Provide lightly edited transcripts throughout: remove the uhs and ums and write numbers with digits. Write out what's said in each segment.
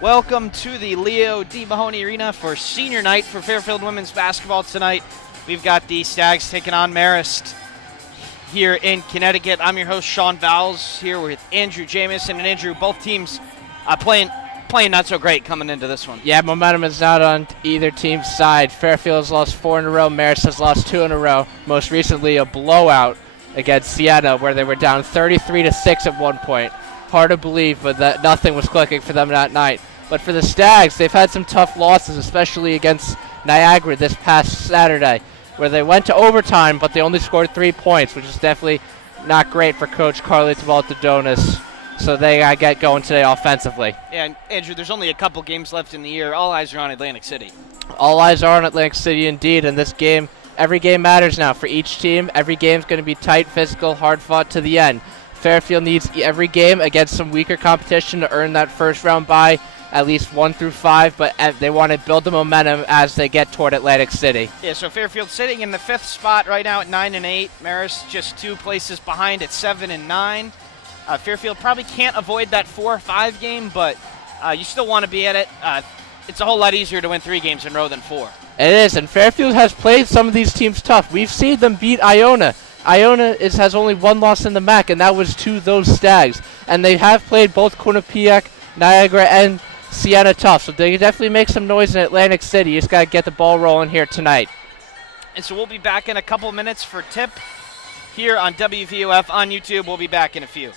Welcome to the Leo D. Mahoney Arena for senior night for Fairfield women's basketball tonight. We've got the Stags taking on Marist here in Connecticut. I'm your host, Sean Vowles, here with Andrew Jamison. And Andrew, both teams playing not so great coming into this one. Yeah, momentum is not on either team's side. Fairfield has lost 4 in a row. Marist has lost 2 in a row. Most recently, a blowout against Siena, where they were down 33-6 at one point. Hard to believe, but that nothing was clicking for them that night. But for the Stags, they've had some tough losses, especially against Niagara this past Saturday, where they went to overtime, but they only scored 3 points, which is definitely not great for Coach Carly Tabaltadonis. So they got to get going today offensively. Yeah, and Andrew, there's only a couple games left in the year. All eyes are on Atlantic City. All eyes are on Atlantic City indeed, and this game, every game matters now for each team. Every game's going to be tight, physical, hard-fought to the end. Fairfield needs every game against some weaker competition to earn that first round bye, at least 1 through 5, but they want to build the momentum as they get toward Atlantic City. Yeah, so Fairfield sitting in the 5th spot right now at 9-8. Marist just 2 places behind at 7-9. Fairfield probably can't avoid that 4-5 game, but you still want to be at it. It's a whole lot easier to win 3 games in a row than 4. It is, and Fairfield has played some of these teams tough. We've seen them beat Iona. Iona has only 1 loss in the MAC, and that was to those Stags. And they have played both Quinnipiac, Niagara, and Siena tough, so they can definitely make some noise in Atlantic City. You just got to get the ball rolling here tonight. And so we'll be back in a couple minutes for tip here on WVOF on YouTube. We'll be back in a few.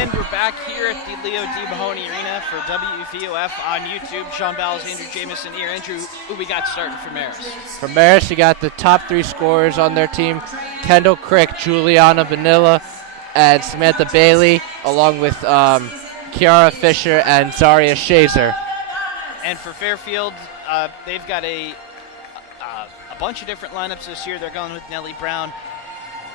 And we're back here at the Leo D. Mahoney Arena for WVOF on YouTube. Sean Bowles, Andrew Jamison here. Andrew, who we got starting for Marist? For Marist, you got the top 3 scorers on their team: Kendall Crick, Juliana Vanilla, and Samantha Bailey, along with Kiara Fisher and Zaria Shazer. And for Fairfield, they've got a bunch of different lineups this year. They're going with Nellie Brown,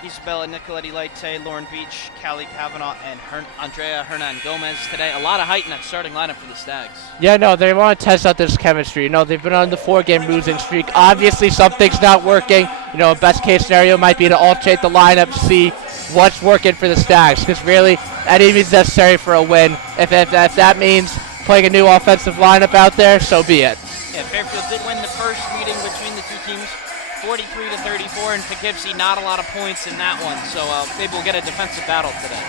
Isabella Nicoletti Leite, Lauren Beach, Callie Kavanaugh, and Andrea Hernan Gomez today. A lot of height in that starting lineup for the Stags. Yeah, no, they want to test out this chemistry. You know, they've been on the 4-game losing streak. Obviously, something's not working. You know, a best-case scenario might be to alternate the lineup, see what's working for the Stags, because really, that is necessary for a win. If that means playing a new offensive lineup out there, so be it. Yeah, Fairfield did win the first meeting between the two teams, 43-34, and Poughkeepsie not a lot of points in that one, so maybe we'll get a defensive battle today.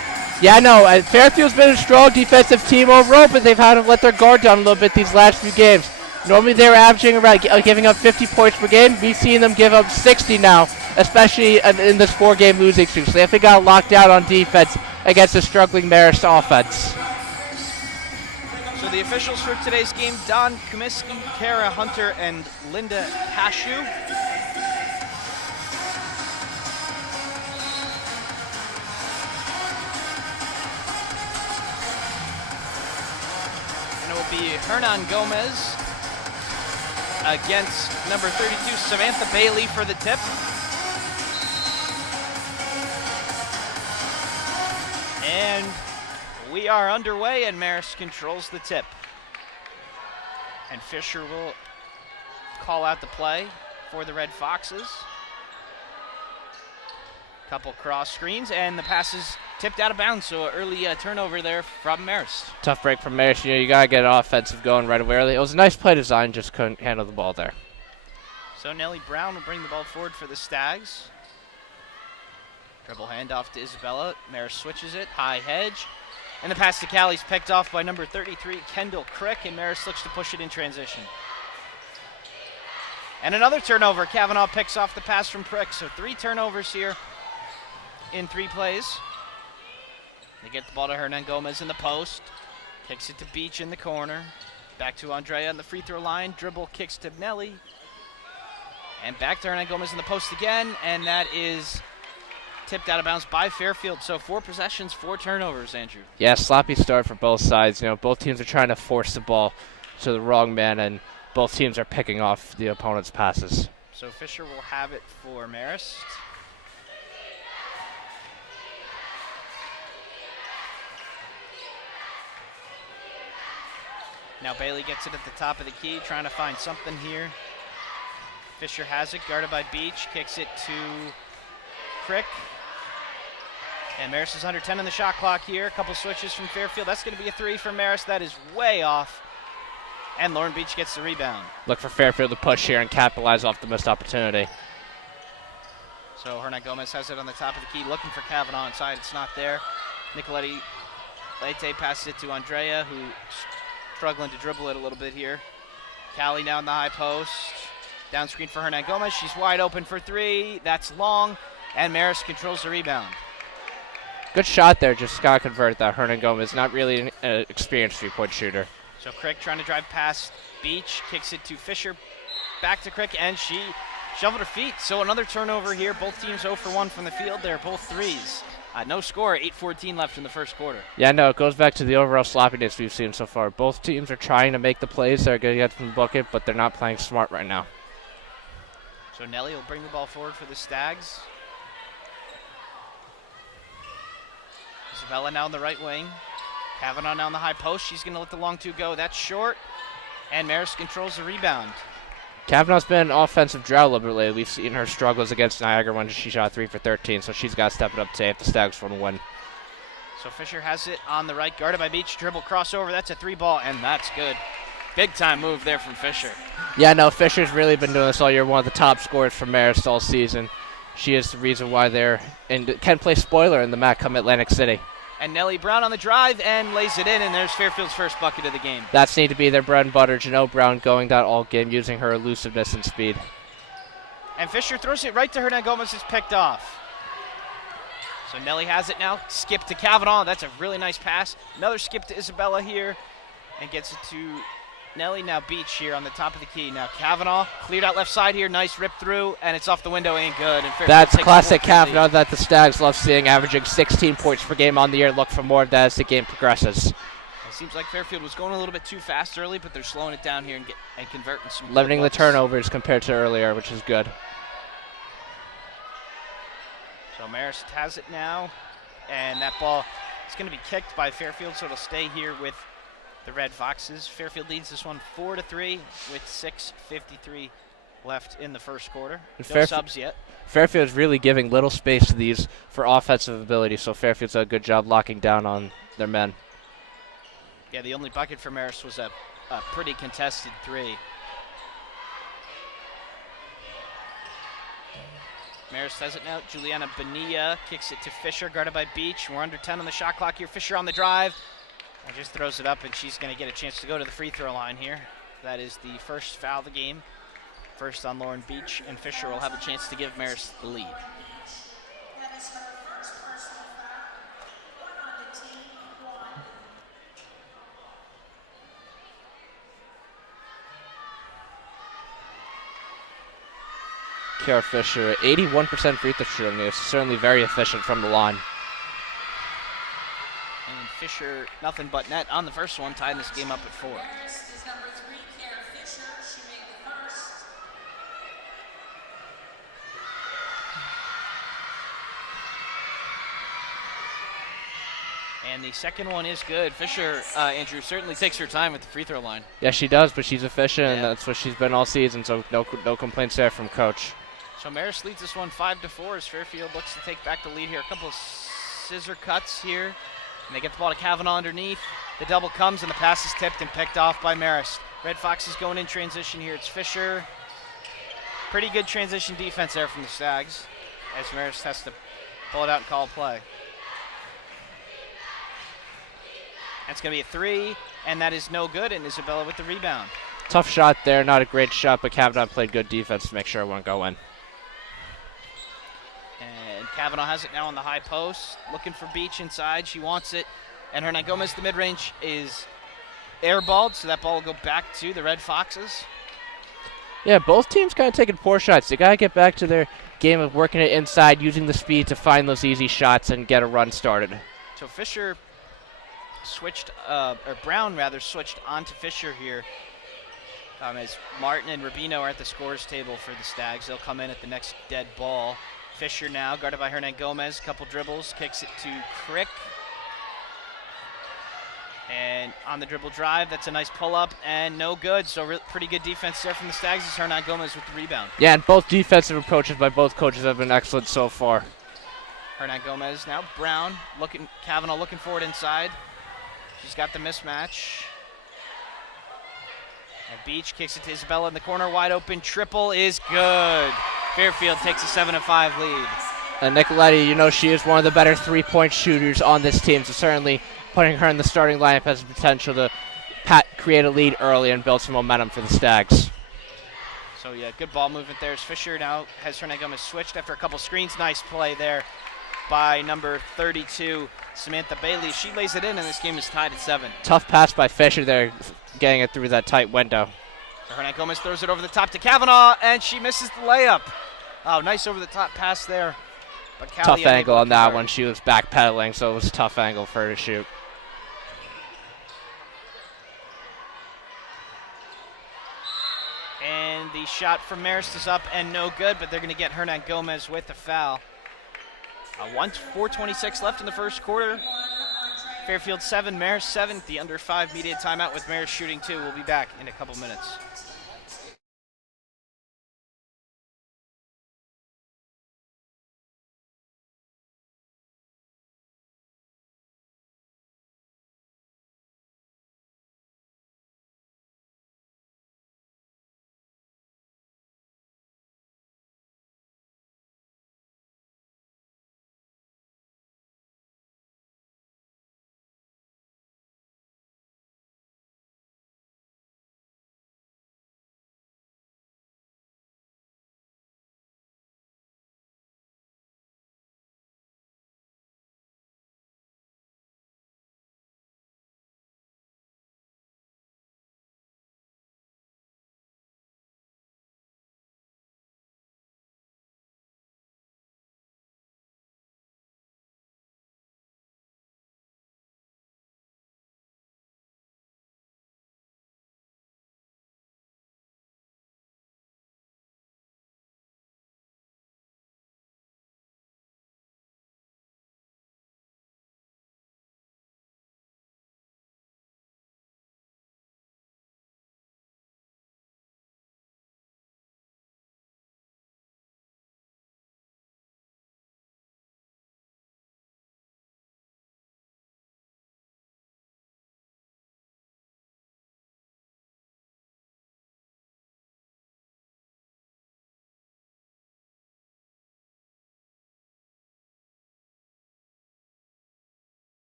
Yeah, no, Fairfield's been a strong defensive team overall, but they've had to let their guard down a little bit these last few games. Normally they were averaging around giving up 50 points per game. We've seen them give up 60 now, especially in this 4-game losing streak. So they definitely got locked out on defense against a struggling Marist offense. So the officials for today's game: Don Kumiski, Kara Hunter, and Linda Cashew. And it will be Hernan Gomez against number 32, Samantha Bailey, for the tip. And we are underway, and Marist controls the tip. And Fisher will call out the play for the Red Foxes. Couple cross screens, and the pass is tipped out of bounds, so an early turnover there from Marist. Tough break from Marist. You know, you got to get offensive going right away. It was a nice play design, just couldn't handle the ball there. So Nellie Brown will bring the ball forward for the Stags. Dribble handoff to Isabella. Marist switches it, high hedge. And the pass to Callie's picked off by number 33, Kendall Crick, and Marist looks to push it in transition. And another turnover. Kavanaugh picks off the pass from Crick, so 3 turnovers here in 3 plays. They get the ball to Hernan Gomez in the post. Kicks it to Beach in the corner. Back to Andrea on the free throw line. Dribble kicks to Nellie. And back to Hernan Gomez in the post again, and that is tipped out of bounds by Fairfield. So 4 possessions, 4 turnovers, Andrew. Yeah, sloppy start for both sides. You know, both teams are trying to force the ball to the wrong man, and both teams are picking off the opponent's passes. So Fisher will have it for Marist. Now Bailey gets it at the top of the key, trying to find something here. Fisher has it, guarded by Beach, kicks it to Crick. And Marist is under 10 on the shot clock here. A couple switches from Fairfield. That's going to be a 3 for Marist. That is way off. And Lauren Beach gets the rebound. Look for Fairfield to push here and capitalize off the missed opportunity. So Hernan Gomez has it on the top of the key, looking for Kavanaugh inside. It's not there. Nicoletti Leite passes it to Andrea, who's struggling to dribble it a little bit here. Callie now in the high post. Down screen for Hernan Gomez. She's wide open for 3. That's long. And Marist controls the rebound. Good shot there, just got to convert that. Hernan Gomez, not really an experienced 3-point shooter. So Crick trying to drive past Beach, kicks it to Fisher, back to Crick, and she shoveled her feet. So another turnover here. Both teams 0 for 1 from the field. They're both 3s. No score, 8:14 left in the first quarter. Yeah, no, it goes back to the overall sloppiness we've seen so far. Both teams are trying to make the plays they're going to get from the bucket, but they're not playing smart right now. So Nellie will bring the ball forward for the Stags. Isabella now on the right wing. Kavanaugh now on the high post. She's going to let the long 2 go. That's short. And Marist controls the rebound. Kavanaugh's been an offensive drought a little bit lately. We've seen her struggles against Niagara when she shot 3 for 13, so she's got to step it up today if the Stags want to win. So Fisher has it on the right, guarded by Beach. Dribble crossover. That's a 3-ball, and that's good. Big time move there from Fisher. Yeah, no, Fisher's really been doing this all year. One of the top scorers for Marist all season. She is the reason why they're can play spoiler in the MAC come Atlantic City. And Nellie Brown on the drive and lays it in, and there's Fairfield's first bucket of the game. That's need to be their bread and butter. Janelle Brown going that all game, using her elusiveness and speed. And Fisher throws it right to Hernan Gomez. It's picked off. So Nelly has it now. Skip to Kavanaugh. That's a really nice pass. Another skip to Isabella here. And gets it to Nelly. Now Beach here on the top of the key. Now Kavanaugh cleared out left side here. Nice rip through. And it's off the window. Ain't good. And that's classic Kavanaugh that the Stags love seeing, averaging 16 points per game on the year. Look for more of that as the game progresses. It seems like Fairfield was going a little bit too fast early, but they're slowing it down here and converting some. Limiting the turnovers compared to earlier, which is good. So Marist has it now, and that ball is going to be kicked by Fairfield, so it'll stay here with the Red Foxes. Fairfield leads this one 4-3 with 6:53 left in the first quarter. No subs yet. Fairfield's really giving little space to these for offensive ability, so Fairfield's done a good job locking down on their men. Yeah, the only bucket for Marist was a pretty contested three. Marist has it now. Juliana Bonilla kicks it to Fisher, guarded by Beach. We're under 10 on the shot clock here. Fisher on the drive. And just throws it up, and she's going to get a chance to go to the free throw line here. That is the first foul of the game. First on Lauren Beach, and Fisher will have a chance to give Marist the lead. That is her first personal foul. 1 on the team, 1. Kara Fisher, 81% free throw shooting, is certainly very efficient from the line. And Fisher, nothing but net on the first one, tying this game up at 4. Marist is number 3, Kara Fisher. She made the first. And the second one is good. Fisher, Andrew, certainly takes her time at the free throw line. Yeah, she does, but she's efficient, and Yeah. that's what she's been all season, so no complaints there from Coach. So Marist leads this one 5-4 as Fairfield looks to take back the lead here. A couple of scissor cuts here, and they get the ball to Kavanaugh underneath. The double comes, and the pass is tipped and picked off by Marist. Red Fox is going in transition here. It's Fisher. Pretty good transition defense there from the Stags as Marist has to pull it out and call a play. That's going to be a 3, and that is no good, and Isabella with the rebound. Tough shot there, not a great shot, but Kavanaugh played good defense to make sure it won't go in. And Kavanaugh has it now on the high post, looking for Beach inside. She wants it, and Hernan Gomez, the mid-range, is airballed, so that ball will go back to the Red Foxes. Yeah, both teams kind of taking poor shots. They got to get back to their game of working it inside, using the speed to find those easy shots and get a run started. So Fisher switched, or Brown rather, switched onto Fisher here. As Martin and Rubino are at the scorers table for the Stags. They'll come in at the next dead ball. Fisher now, guarded by Hernan Gomez, couple dribbles, kicks it to Crick. And on the dribble drive, that's a nice pull-up, and no good. So pretty good defense there from the Stags as Hernan Gomez with the rebound. Yeah, and both defensive approaches by both coaches have been excellent so far. Hernan Gomez now, Brown, Kavanaugh looking for it inside. She's got the mismatch. And Beach kicks it to Isabella in the corner, wide open. Triple is good. Fairfield takes a 7-5 lead. And Nicoletti, you know, she is one of the better three-point shooters on this team, so certainly putting her in the starting lineup has the potential to create a lead early and build some momentum for the Stags. So, yeah, good ball movement there. As Fisher now has Hernan Gomez switched after a couple screens. Nice play there by number 32, Samantha Bailey. She lays it in, and this game is tied at 7. Tough pass by Fisher there, getting it through that tight window. Hernan Gomez throws it over the top to Kavanaugh, and she misses the layup. Oh, nice over-the-top pass there. But Callie tough angle on that one. She was backpedaling, so it was a tough angle for her to shoot. And the shot from Marist is up and no good, but they're going to get Hernan Gomez with the foul. 4:26 left in the first quarter. Fairfield 7, Marist 7. The under 5 media timeout with Marist shooting 2. We'll be back in a couple minutes.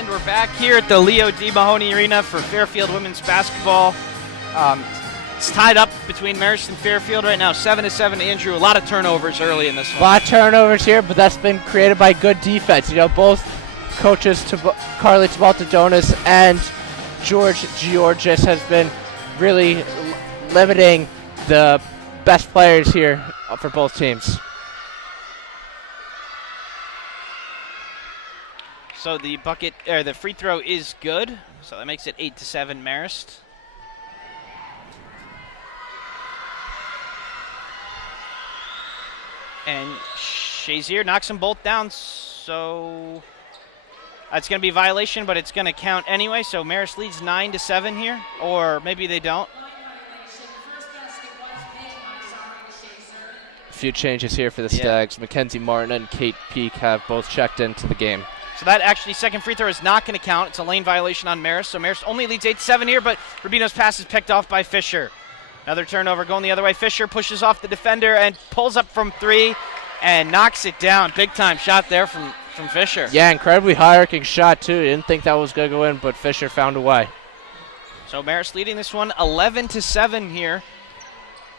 And we're back here at the Leo D. Mahoney Arena for Fairfield women's basketball. It's tied up between Marist and Fairfield right now, 7-7. Andrew, a lot of turnovers early in this one. A lot of turnovers here, but that's been created by good defense. You know, both coaches, Carly Tabaltadonis and George Georgis, has been really limiting the best players here for both teams. So the the free throw is good. So that makes it 8-7 Marist. And Shazier knocks them both down, so that's going to be a violation, but it's going to count anyway. So Marist leads 9-7 here, or maybe they don't. A few changes here for the Stags. Mackenzie Martin and Kate Peak have both checked into the game. So that actually second free throw is not going to count. It's a lane violation on Marist. So Marist only leads 8-7 here, but Rubino's pass is picked off by Fisher. Another turnover going the other way. Fisher pushes off the defender and pulls up from three and knocks it down. Big time shot there from Fisher. Yeah, incredibly high-arcing shot too. Didn't think that was going to go in, but Fisher found a way. So Marist leading this one 11-7 here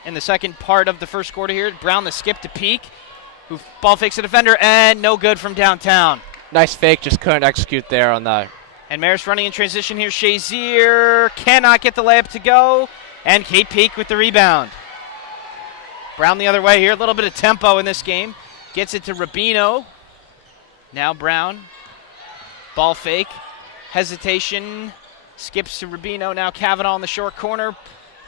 in the second part of the first quarter here. Brown the skip to Peak, who ball fakes the defender, and no good from downtown. Nice fake, just couldn't execute there on that. And Marist running in transition here. Shazier cannot get the layup to go. And Kate Peak with the rebound. Brown the other way here. A little bit of tempo in this game. Gets it to Rubino. Now Brown. Ball fake. Hesitation. Skips to Rubino. Now Kavanaugh in the short corner.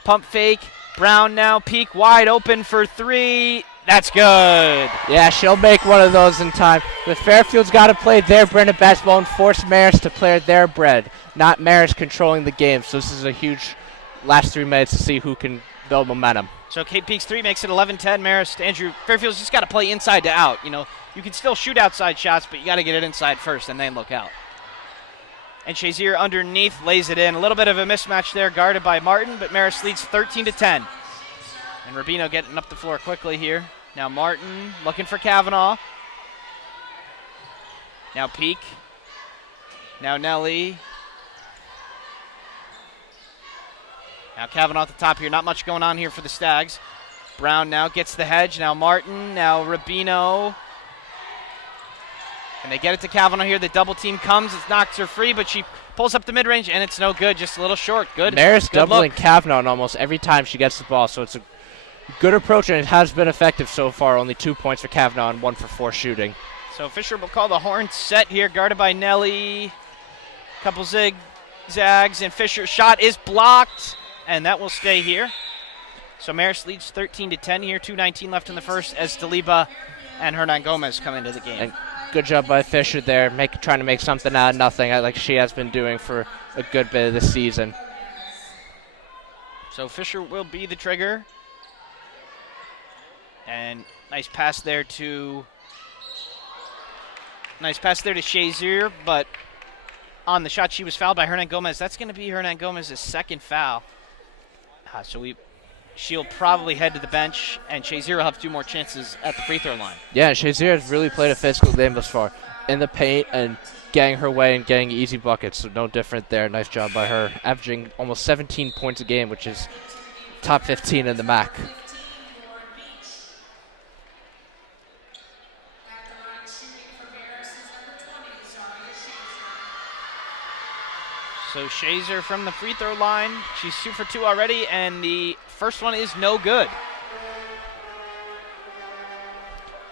Pump fake. Brown now. Peak wide open for three. That's good. Yeah, she'll make one of those in time. But Fairfield's got to play their brand of basketball and force Marist to play their bread, not Marist controlling the game. So this is a huge last 3 minutes to see who can build momentum. So Kate Peak's three makes it 11-10 Marist. Andrew, Fairfield's just got to play inside to out. You know, you can still shoot outside shots, but you got to get it inside first and then look out. And Shazier underneath lays it in. A little bit of a mismatch there, guarded by Martin, but Marist leads 13-10. And Rubino getting up the floor quickly here. Now Martin looking for Kavanaugh. Now Peak. Now Nelly. Now Kavanaugh at the top here. Not much going on here for the Stags. Brown now gets the hedge. Now Martin. Now Rubino. And they get it to Kavanaugh here. The double team comes. It knocks her free, but she pulls up the mid-range, and it's no good. Just a little short. Good. Marist good doubling look. Kavanaugh almost every time she gets the ball, so it's a good approach, and it has been effective so far. Only 2 points for Kavanaugh and 1 for 4 shooting. So Fisher will call the horn set here, guarded by Nelly. Couple zigzags, and Fisher's shot is blocked, and that will stay here. So Marist leads 13-10 here. 2:19 left in the first as Daliba and Hernan Gomez come into the game. And good job by Fisher there, trying to make something out of nothing, like she has been doing for a good bit of the season. So Fisher will be the trigger. And nice pass there to Shazier, but on the shot she was fouled by Hernan Gomez. That's going to be Hernan Gomez's second foul. She'll probably head to the bench, and Shazier will have 2 more chances at the free throw line. Yeah, Shazier has really played a physical game thus far in the paint and getting her way and getting easy buckets, so no different there. Nice job by her, averaging almost 17 points a game, which is top 15 in the MAC. So Shazier from the free throw line. She's 2 for 2 already, and the first one is no good.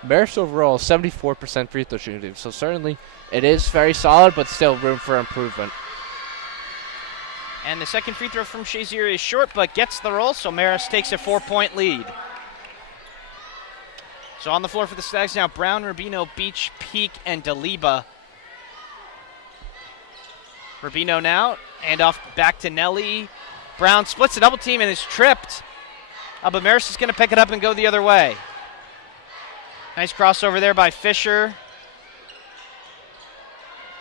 Marist overall, 74% free throw shooting, so certainly it is very solid, but still room for improvement. And the second free throw from Shazier is short, but gets the roll, so Marist takes a 4-point lead. So on the floor for the Stags now, Brown, Rubino, Beach, Peak, and Daliba. Rubino now, and off back to Nelly. Brown splits the double team and is tripped. But Marist is going to pick it up and go the other way. Nice crossover there by Fisher.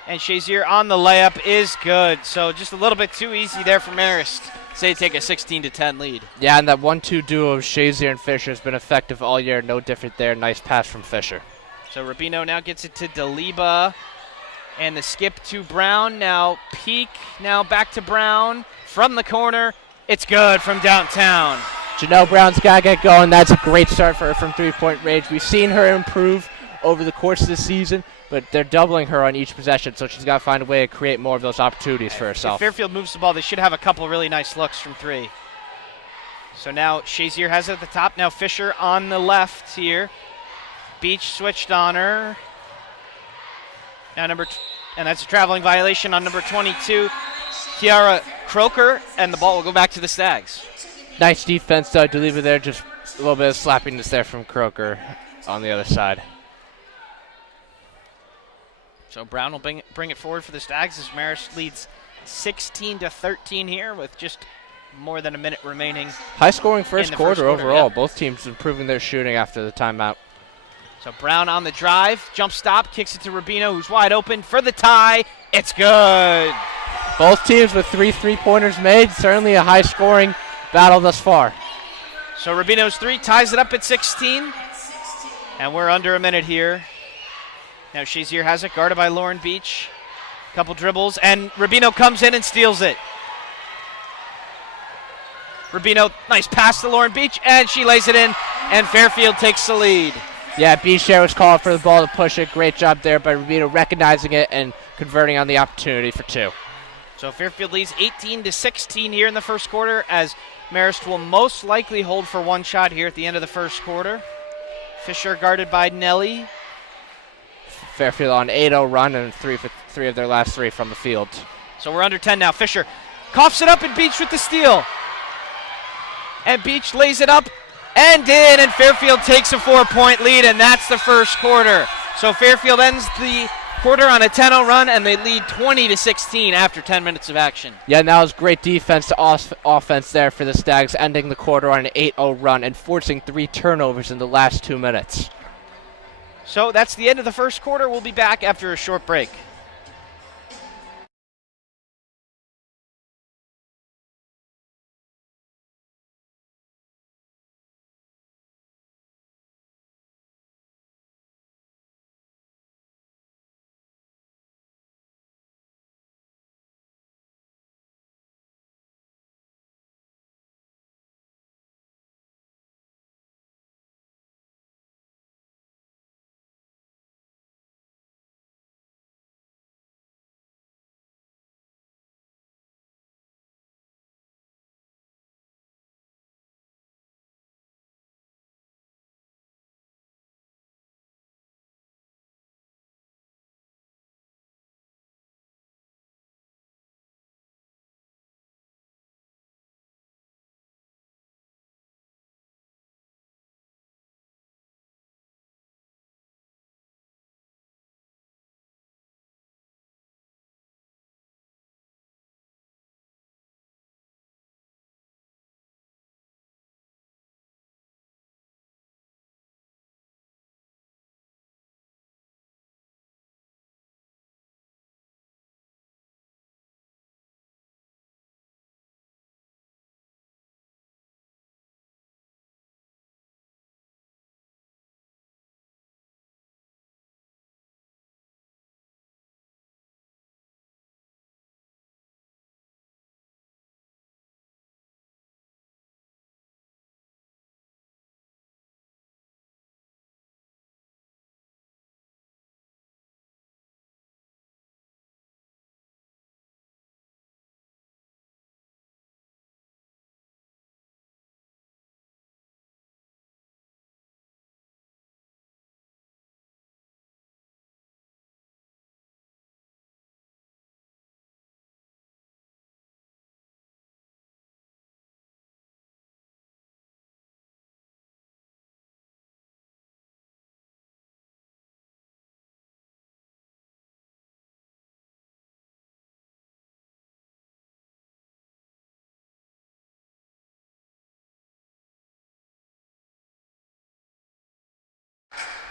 And Shazier on the layup is good. So just a little bit too easy there for Marist. Say take a 16-10 lead. Yeah, and that 1-2 duo of Shazier and Fisher has been effective all year. No different there. Nice pass from Fisher. So Rubino now gets it to Daliba. And the skip to Brown. Now Peak. Now back to Brown from the corner. It's good from downtown. Janelle Brown's got to get going. That's a great start for her from three-point range. We've seen her improve over the course of the season, but they're doubling her on each possession, so she's got to find a way to create more of those opportunities for herself. If Fairfield moves the ball, they should have a couple really nice looks from three. So now Shazier has it at the top. Now Fisher on the left here. Beach switched on her. Now and that's a traveling violation on number 22, Kiara Croker, and the ball will go back to the Stags. Nice defense, though, to leave it there. Just a little bit of slappiness there from Croker on the other side. So Brown will bring it forward for the Stags as Marist leads 16-13 here with just more than a minute remaining. High-scoring first quarter overall. Yeah. Both teams improving their shooting after the timeout. So Brown on the drive, jump stop, kicks it to Rubino, who's wide open for the tie. It's good. Both teams with 3 3-pointers made. Certainly a high-scoring battle thus far. So Rubino's 3 ties it up at 16. And we're under a minute here. Now Shazier has it, guarded by Lauren Beach. Couple dribbles, and Rubino comes in and steals it. Rubino, nice pass to Lauren Beach, and she lays it in, and Fairfield takes the lead. Yeah, Bichère was calling for the ball to push it. Great job there by Rubino recognizing it and converting on the opportunity for 2. So Fairfield leads 18-16 here in the first quarter, as Marist will most likely hold for 1 shot here at the end of the first quarter. Fisher guarded by Nelly. Fairfield on 8-0 run and 3 of their last 3 from the field. So we're under 10 now. Fisher coughs it up, and Beach with the steal. And Beach lays it up and in, and Fairfield takes a 4-point lead, and that's the first quarter. So Fairfield ends the quarter on a 10-0 run, and they lead 20-16 after 10 minutes of action. Yeah, and that was great defense to offense there for the Stags, ending the quarter on an 8-0 run and forcing 3 turnovers in the last 2 minutes. So that's the end of the first quarter. We'll be back after a short break.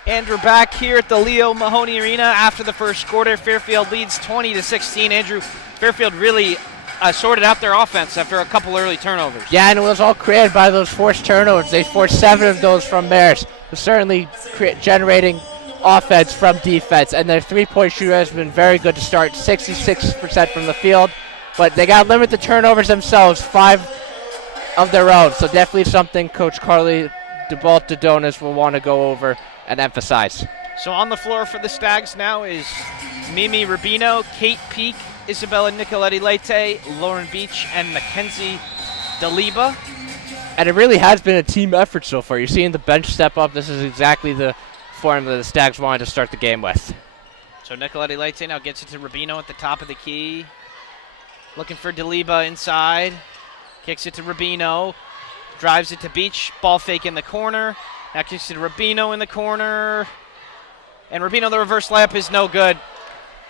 And we're back here at the Leo Mahoney Arena after the first quarter. Fairfield leads 20-16. Andrew, Fairfield really sorted out their offense after a couple early turnovers. Yeah, and it was all created by those forced turnovers. They forced 7 of those from Marist. Certainly generating offense from defense, and their three-point shooter has been very good to start, 66% from the field, but they got to limit the turnovers themselves, 5 of their own, so definitely something Coach Carly DeBalt-Dodonis will want to go over and emphasize. So on the floor for the Stags now is Mimi Rubino, Kate Peak, Isabella Nicoletti-Lete, Lauren Beach, and Mackenzie Daliba. And it really has been a team effort so far. You're seeing the bench step up. This is exactly the formula the Stags wanted to start the game with. So Nicoletti-Lete now gets it to Rubino at the top of the key. Looking for Daliba inside. Kicks it to Rubino. Drives it to Beach. Ball fake in the corner. Now kicks it to Rubino in the corner. And Rubino, the reverse layup is no good.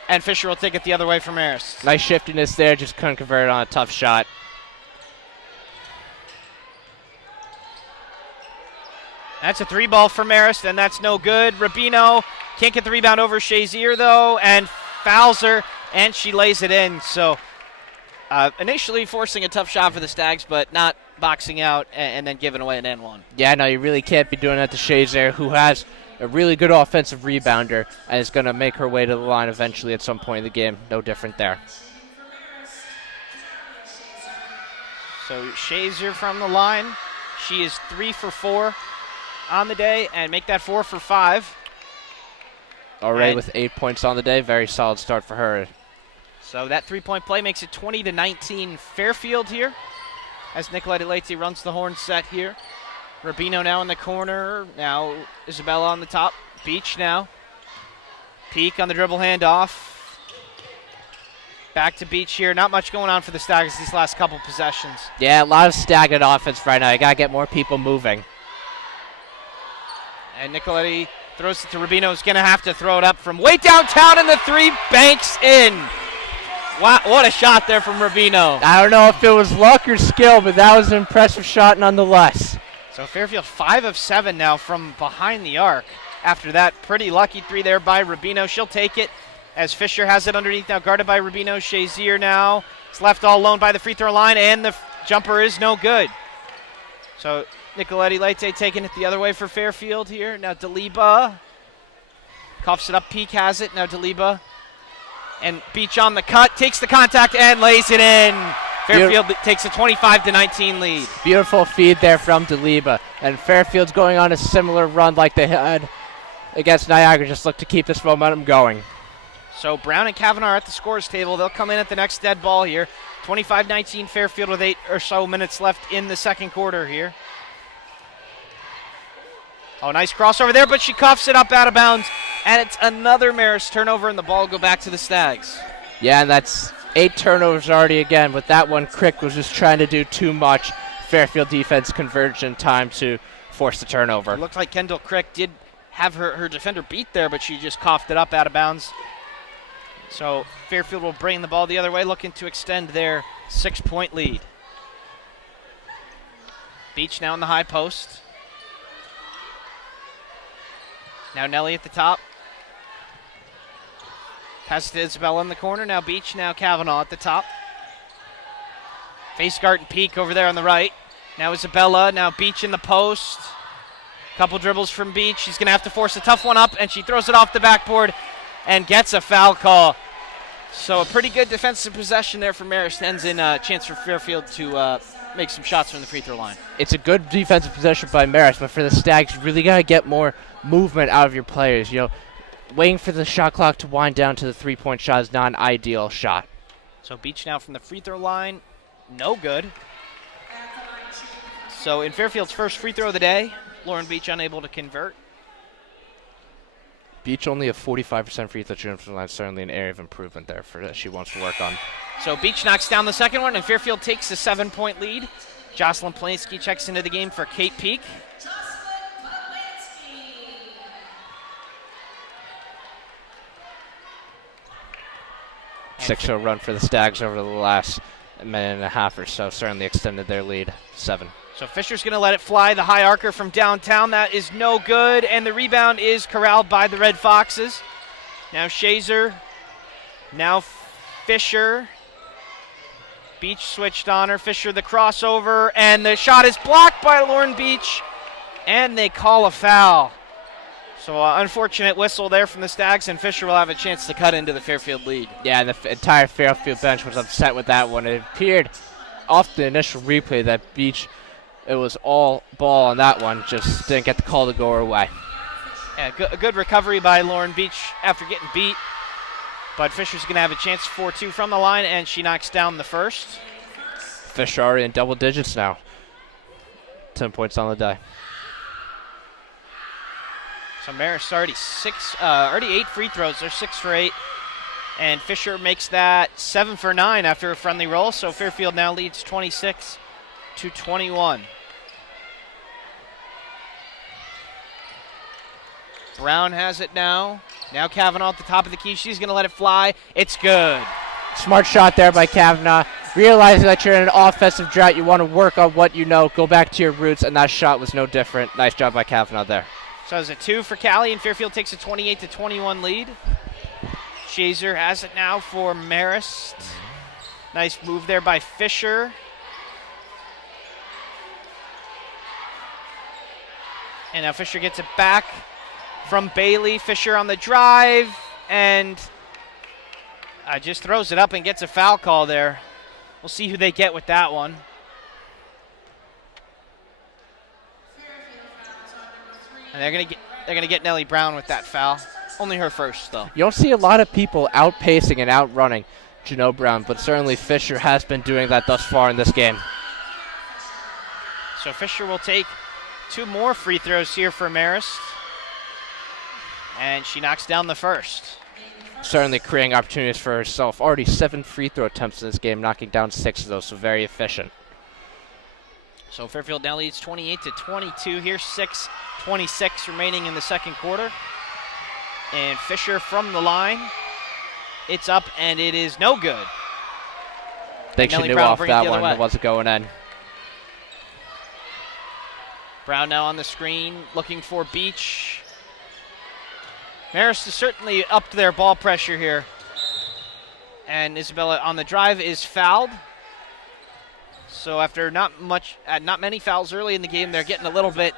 And Fisher will take it the other way from Marist. Nice shiftiness there. Just couldn't convert it on a tough shot. That's a 3-ball for Marist, and that's no good. Rubino can't get the rebound over Shazier, though, and fouls her, and she lays it in. So initially forcing a tough shot for the Stags, but not boxing out and then giving away an N1. Yeah, no, you really can't be doing that to Shazier, who has a really good offensive rebounder and is going to make her way to the line eventually at some point in the game. No different there. So Shazier from the line. She is 3 for 4 on the day, and make that 4 for 5. Already with 8 points on the day. Very solid start for her. So that 3-point play makes it 20-19 Fairfield here as Nicoletti-Lete runs the horn set here. Rubino now in the corner. Now Isabella on the top. Beach now. Peak on the dribble handoff. Back to Beach here. Not much going on for the Stags these last couple possessions. Yeah, a lot of stagnant offense right now. You got to get more people moving. And Nicoletti throws it to Rubino. He's going to have to throw it up from way downtown, and the 3 banks in. Wow, what a shot there from Rubino. I don't know if it was luck or skill, but that was an impressive shot nonetheless. So Fairfield 5 of 7 now from behind the arc. After that pretty lucky 3 there by Rubino. She'll take it as Fisher has it underneath now, guarded by Rubino. Shazier now. It's left all alone by the free throw line, and the jumper is no good. So Nicoletti-Lete taking it the other way for Fairfield here. Now Daliba coughs it up. Peak has it. Now Daliba. And Beach on the cut. Takes the contact and lays it in. Fairfield takes a 25-19 lead. Beautiful feed there from Daliba. And Fairfield's going on a similar run like they had against Niagara. Just look to keep this momentum going. So Brown and Kavanaugh are at the scores table. They'll come in at the next dead ball here. 25-19 Fairfield with 8 or so minutes left in the second quarter here. Oh, nice crossover there, but she coughs it up out of bounds. And it's another Marist turnover, and the ball will go back to the Stags. Yeah, and that's 8 turnovers already again. With that one, Crick was just trying to do too much. Fairfield defense converged in time to force the turnover. It looked like Kendall Crick did have her defender beat there, but she just coughed it up out of bounds. So Fairfield will bring the ball the other way, looking to extend their 6-point lead. Beach now in the high post. Now Nelly at the top. Pass to Isabella in the corner. Now Beach, now Kavanaugh at the top. Face guard and Peak over there on the right. Now Isabella, now Beach in the post. Couple dribbles from Beach. She's going to have to force a tough one up, and she throws it off the backboard and gets a foul call. So a pretty good defensive possession there for Marist. Ends in a chance for Fairfield to make some shots from the free throw line. It's a good defensive possession by Marist, but for the Stags, you really got to get more movement out of your players. You know, waiting for the shot clock to wind down to the 3-point shot is not an ideal shot. So Beach now from the free throw line, no good. So in Fairfield's first free throw of the day, Lauren Beach unable to convert. Beach only a 45% free throw shooting from the line, certainly an area of improvement there for that she wants to work on. So Beach knocks down the second one, and Fairfield takes a 7-point lead. Jocelyn Plansky checks into the game for Kate Peak. 6-0 run for the Stags over the last minute and a half or so. Certainly extended their lead, 7. So Fisher's going to let it fly. The high arcer from downtown. That is no good. And the rebound is corralled by the Red Foxes. Now Shazer. Now Fisher. Beach switched on her. Fisher the crossover. And the shot is blocked by Lauren Beach. And they call a foul. So So unfortunate whistle there from the Stags, and Fisher will have a chance to cut into the Fairfield lead. Yeah, the entire Fairfield bench was upset with that one. It appeared off the initial replay that Beach, it was all ball on that one, just didn't get the call to go her way. Yeah, a good recovery by Lauren Beach after getting beat. But Fisher's going to have a chance 4-2 from the line, and she knocks down the first. Fisher already in double digits now. 10 points on the day. So Marist already 8 free throws. They're 6 for 8. And Fisher makes that 7 for 9 after a friendly roll. So Fairfield now leads 26-21. Brown has it now. Now Kavanaugh at the top of the key. She's going to let it fly. It's good. Smart shot there by Kavanaugh. Realizing that you're in an offensive drought, you want to work on what you know, go back to your roots, and that shot was no different. Nice job by Kavanaugh there. So it's a 2 for Callie, and Fairfield takes a 28-21 lead. Shazer has it now for Marist. Nice move there by Fisher. And now Fisher gets it back from Bailey. Fisher on the drive, and just throws it up and gets a foul call there. We'll see who they get with that one. And they're gonna get Nellie Brown with that foul. Only her first, though. You don't see a lot of people outpacing and outrunning Janelle Brown, but certainly Fisher has been doing that thus far in this game. So Fisher will take 2 more free throws here for Marist. And she knocks down the first. Certainly creating opportunities for herself. Already 7 free throw attempts in this game, knocking down 6 of those, so very efficient. So Fairfield now leads 28-22 here, 6:26 remaining in the second quarter. And Fisher from the line. It's up, and it is no good. I think she knew off that one. It wasn't going in. Brown now on the screen, looking for Beach. Marist is certainly upped their ball pressure here. And Isabella on the drive is fouled. So after not many fouls early in the game, they're getting a little bit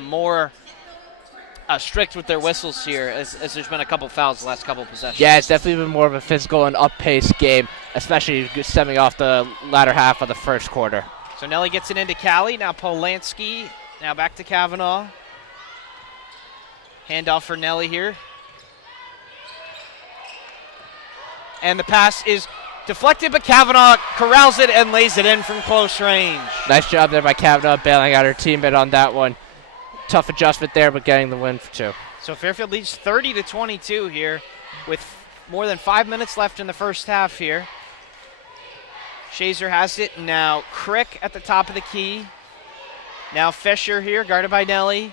more strict with their whistles here, as there's been a couple fouls the last couple possessions. Yeah, it's definitely been more of a physical and up-paced game, especially stemming off the latter half of the first quarter. So Nellie gets it into Callie. Now Polanski. Now back to Kavanaugh. Handoff for Nellie here. And the pass is deflected, but Kavanaugh corrals it and lays it in from close range. Nice job there by Kavanaugh, bailing out her teammate on that one. Tough adjustment there, but getting the win for 2. So Fairfield leads 30-22 here with more than 5 minutes left in the first half here. Shazer has it. Now Crick at the top of the key. Now Fisher here, guarded by Nellie.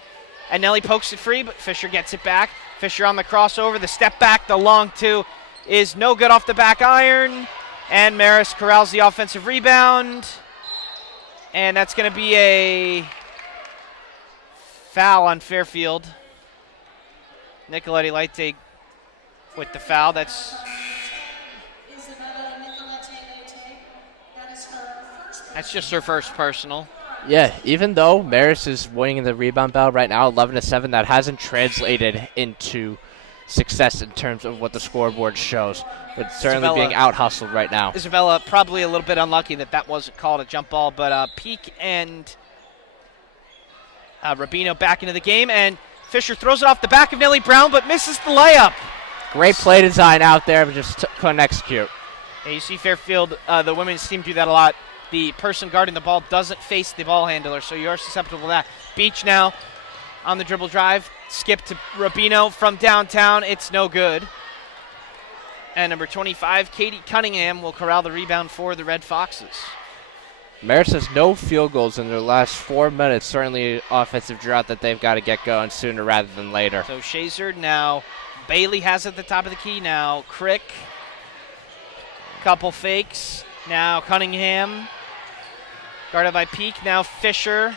And Nellie pokes it free, but Fisher gets it back. Fisher on the crossover, the step back, the long 2 is no good off the back iron. And Marist corrals the offensive rebound. And that's going to be a foul on Fairfield. Nicoletti Leite with the foul. That's just her first personal. Yeah, even though Marist is winning the rebound battle right now, 11-7, that hasn't translated into success in terms of what the scoreboard shows. But certainly Isabella, being out-hustled right now. Isabella probably a little bit unlucky that wasn't called a jump ball, but Peak and Rubino back into the game, and Fisher throws it off the back of Nellie Brown, but misses the layup. Great play design out there, but just couldn't execute. Yeah, you see Fairfield, the women's team do that a lot. The person guarding the ball doesn't face the ball handler, so you are susceptible to that. Beach now on the dribble drive. Skip to Rubino from downtown. It's no good. And number 25, Katie Cunningham, will corral the rebound for the Red Foxes. Marist has no field goals in their last 4 minutes. Certainly offensive drought that they've got to get going sooner rather than later. So Shazer now. Bailey has it at the top of the key. Now Crick. Couple fakes. Now Cunningham. Guarded by Peak. Now Fisher.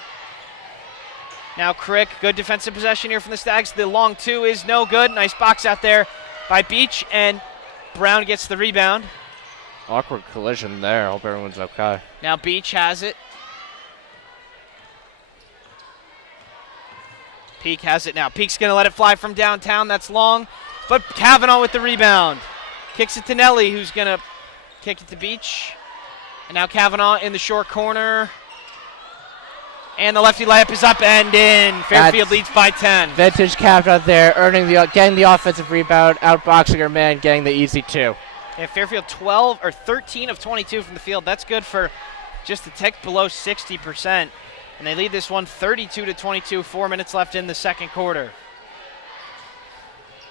Now Crick. Good defensive possession here from the Stags. The long 2 is no good. Nice box out there by Beach. And Brown gets the rebound. Awkward collision there. Hope everyone's okay. Now Beach has it. Peak has it now. Peak's going to let it fly from downtown. That's long. But Kavanaugh with the rebound. Kicks it to Nelly, who's going to kick it to Beach. And now Kavanaugh in the short corner. And the lefty layup is up and in. Fairfield leads by 10. Vintage Kavanaugh there, getting the offensive rebound, outboxing her man, getting the easy 2. Yeah, Fairfield 13 of 22 from the field. That's good for just a tick below 60%. And they lead this one 32-22, 4 minutes left in the second quarter.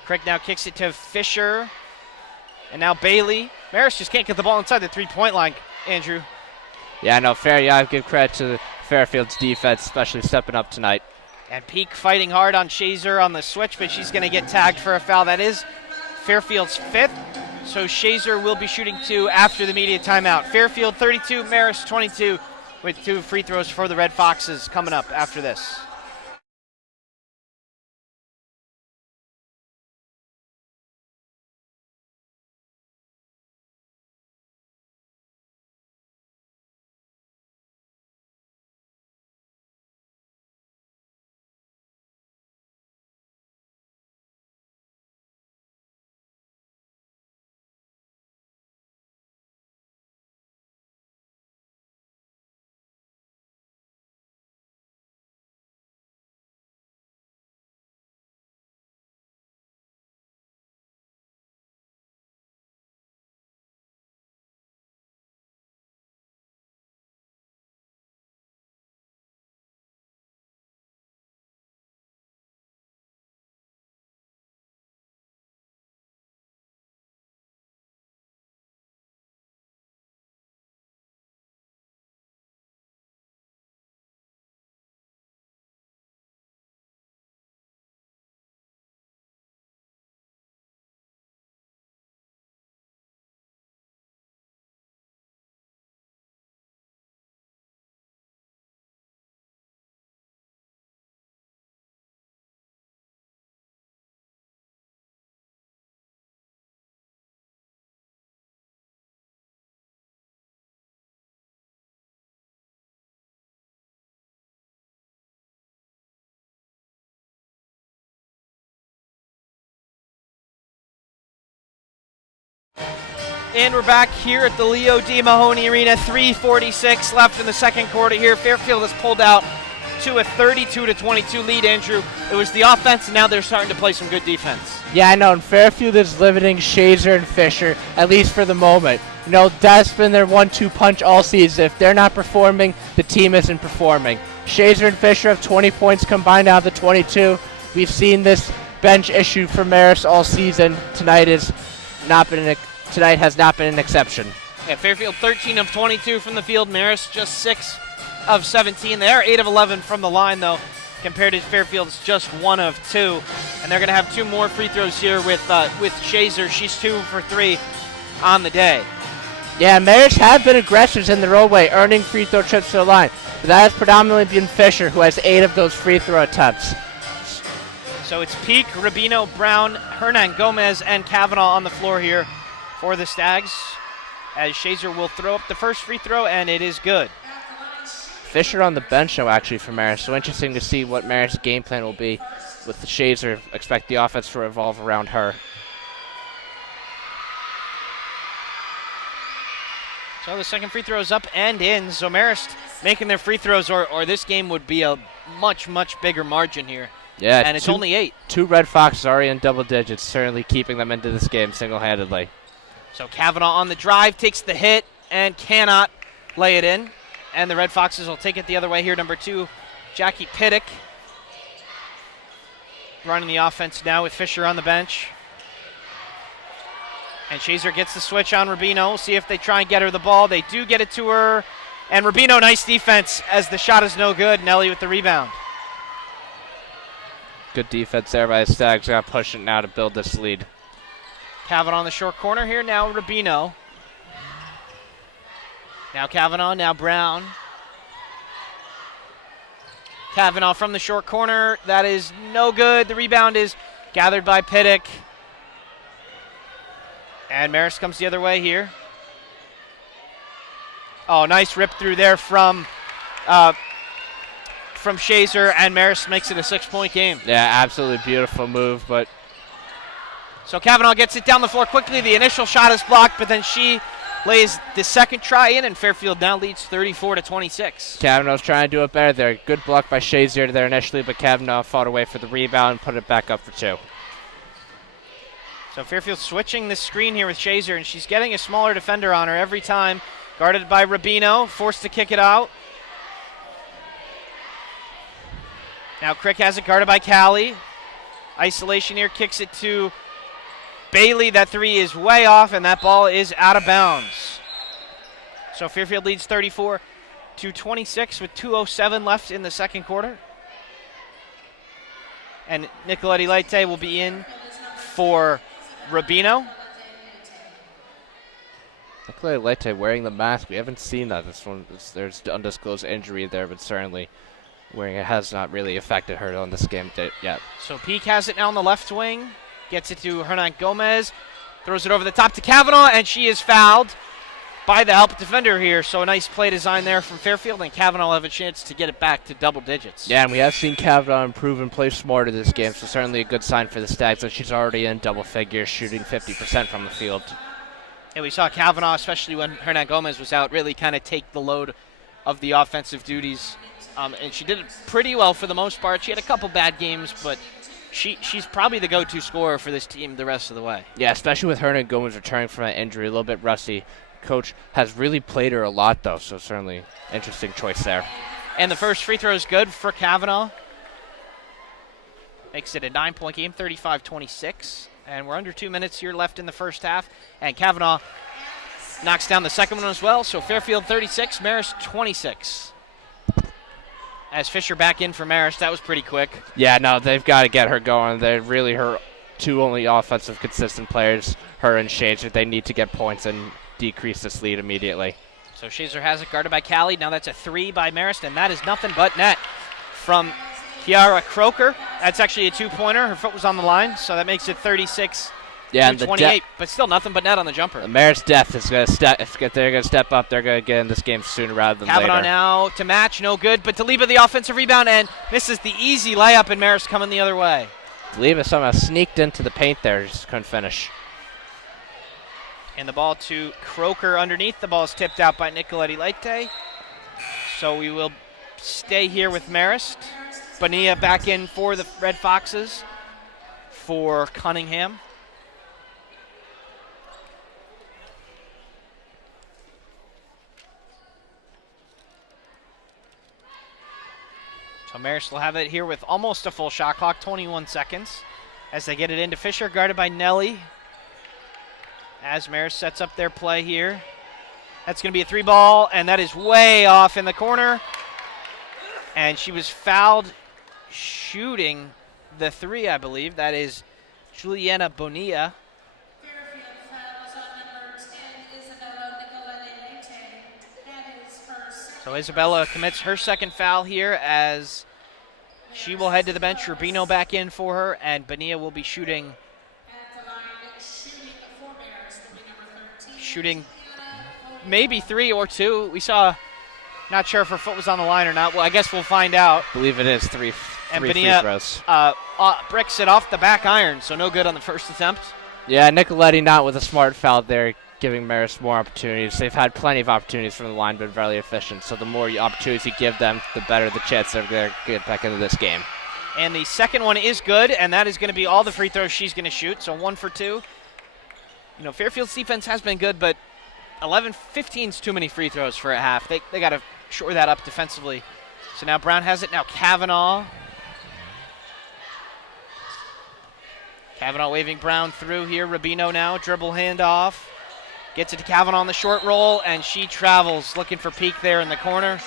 Crick now kicks it to Fisher. And now Bailey. Marist just can't get the ball inside the three-point line, Andrew. Yeah, no, fair. Yeah, I give credit to Fairfield's defense, especially stepping up tonight. And Peak fighting hard on Shazer on the switch, but she's going to get tagged for a foul. That is Fairfield's 5th. So Shazer will be shooting 2 after the immediate timeout. Fairfield 32, Marist 22, with 2 free throws for the Red Foxes coming up after this. And we're back here at the Leo D. Mahoney Arena. 3:46 left in the second quarter here. Fairfield has pulled out to a 32-22 lead, Andrew. It was the offense, and now they're starting to play some good defense. Yeah, I know, and Fairfield is limiting Shazer and Fisher, at least for the moment. You know, that's been their 1-2 punch all season. If they're not performing, the team isn't performing. Shazer and Fisher have 20 points combined out of the 22. We've seen this bench issue for Marist all season. Tonight has not been an exception. Yeah, Fairfield 13 of 22 from the field. Marist just 6 of 17. They are 8 of 11 from the line, though, compared to Fairfield's just 1 of 2. And they're going to have 2 more free throws here with Shazer. She's 2 for 3 on the day. Yeah, Marist have been aggressors in their own way, earning free throw trips to the line. But that has predominantly been Fisher, who has 8 of those free throw attempts. So it's Peak, Rubino, Brown, Hernan Gomez, and Kavanaugh on the floor here for the Stags, as Shazer will throw up the first free throw, and it is good. Fisher on the bench, though, actually, for Marist. So interesting to see what Marist's game plan will be with the Shazer. Expect the offense to revolve around her. So the second free throw is up and in. So Marist making their free throws, or this game would be a much, much bigger margin here. Yeah, and it's only 8. 2 Red Foxes already in double digits, certainly keeping them into this game single-handedly. So Kavanaugh on the drive, takes the hit, and cannot lay it in. And the Red Foxes will take it the other way here. Number 2, Jackie Piddick, running the offense now with Fisher on the bench. And Shazer gets the switch on Rubino. See if they try and get her the ball. They do get it to her. And Rubino, nice defense as the shot is no good. Nelly with the rebound. Good defense there by the Stags. Got to push it now to build this lead. Kavanaugh on the short corner here. Now Rubino. Now Kavanaugh. Now Brown. Kavanaugh from the short corner. That is no good. The rebound is gathered by Piddick. And Marist comes the other way here. Oh, nice rip through there from from Shazer, and Marist makes it a 6-point game. Yeah, absolutely beautiful move, but So Kavanaugh gets it down the floor quickly. The initial shot is blocked, but then she lays the second try in, and Fairfield now leads 34-26. Kavanaugh's trying to do it better there. Good block by Shazier there initially, but Kavanaugh fought away for the rebound and put it back up for 2. So Fairfield switching the screen here with Shazer, and she's getting a smaller defender on her every time. Guarded by Rubino, forced to kick it out. Now Crick has it guarded by Callie. Isolation here, kicks it to Bailey. That three is way off, and that ball is out of bounds. So Fairfield leads 34-26 with 2:07 left in the second quarter. And Nicoletti Leite will be in for Rubino. Nicoletti Leite wearing the mask. We haven't seen that. There's undisclosed injury there, but certainly wearing it has not really affected her on this game yet. So Peak has it now on the left wing. Gets it to Hernan Gomez. Throws it over the top to Kavanaugh, and she is fouled by the help defender here. So a nice play design there from Fairfield, and Kavanaugh will have a chance to get it back to double digits. Yeah, and we have seen Kavanaugh improve and play smarter this game, so certainly a good sign for the Stags that she's already in double figures, shooting 50% from the field. And we saw Kavanaugh, especially when Hernan Gomez was out, really kind of take the load of the offensive duties. And she did it pretty well for the most part. She had a couple bad games, but she's probably the go-to scorer for this team the rest of the way. Yeah, especially with Hernan Gomez returning from an injury, a little bit rusty. Coach has really played her a lot, though, so certainly interesting choice there. And the first free throw is good for Kavanaugh. Makes it a 9-point game, 35-26. And we're under 2 minutes here left in the first half. And Kavanaugh knocks down the second one as well. So Fairfield 36, Marist 26. As Fisher back in for Marist, that was pretty quick. Yeah, no, they've got to get her going. They're really her two only offensive consistent players, her and Shazer. They need to get points and decrease this lead immediately. So Shazer has it guarded by Callie. Now that's a three by Marist, and that is nothing but net from Kiara Croker. That's actually a two-pointer. Her foot was on the line, so that makes it 36 and 28, but still nothing but net on the jumper. Marist Death is going to step. If they're going to step up, they're going to get in this game sooner rather than Kavanaugh later. now to match, no good, but Daliba the offensive rebound, and misses the easy layup, and Marist coming the other way. Daliba somehow sneaked into the paint there, just couldn't finish. And the ball to Croker underneath. The ball is tipped out by Nicoletti Leite. So we will stay here with Marist. Bonilla back in for the Red Foxes for Cunningham. So Marist will have it here with almost a full shot clock, 21 seconds. As they get it into Fisher, guarded by Nelly. As Marist sets up their play here. That's going to be a three ball, and that is way off in the corner. And she was fouled shooting the three, I believe. That is Juliana Bonilla. Fairfield fouls on number 10, Isabella Nicoletti Leite. That is her second. So Isabella commits her second foul here as she will head to the bench. Rubino back in for her, and Bonilla will be shooting At the line, shooting for Marist, will be number 13. shooting maybe three or two. We saw, not sure if her foot was on the line or not. Well, I guess we'll find out. I believe it is three free Bonilla, throws. Bricks it off the back iron, so no good on the first attempt. Yeah, Nicoletti not with a smart foul there, giving Marist more opportunities. They've had plenty of opportunities from the line, but very efficient. So the more opportunities you give them, the better the chance they're going to get back into this game. And the second one is good, and that is going to be all the free throws she's going to shoot, so 1 for 2. You know, Fairfield's defense has been good, but 15 is too many free throws for a half. They got to shore that up defensively. So now Brown has it. Now Kavanaugh. Kavanaugh waving Brown through here. Rubino now, dribble handoff. Gets it to Kavanaugh on the short roll, and she travels, looking for Peak there in the corner.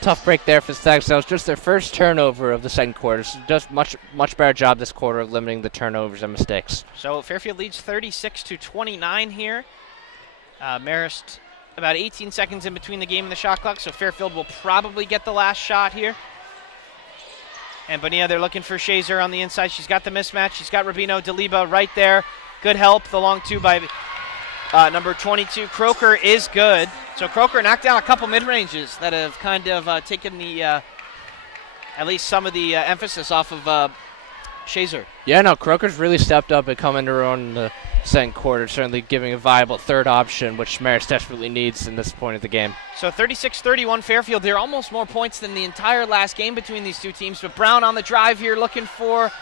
Tough break there for the Stags. That was just their first turnover of the second quarter. So just much better job this quarter of limiting the turnovers and mistakes. So Fairfield leads 36-29 here. Marist about 18 seconds in between the game and the shot clock, so Fairfield will probably get the last shot here. And Bonilla, they're looking for Shazer on the inside. She's got the mismatch. She's got Rubino, Daliba right there. Good help. The long two by number 22. Croker is good. So Croker knocked down a couple mid-ranges that have kind of taken the at least some of the emphasis off of Shazer. Yeah, no, Croker's really stepped up and come into her own in the second quarter, certainly giving a viable third option, which Marist desperately needs in this point of the game. So 36-31 Fairfield. They're almost more points than the entire last game between these two teams. But Brown on the drive here looking for,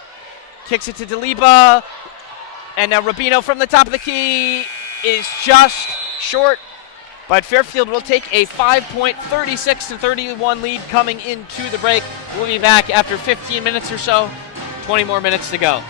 kicks it to Deliba. And now Rubino from the top of the key is just short. But Fairfield will take a 5-point 36-31 lead coming into the break. We'll be back after 15 minutes or so. 20 more minutes to go.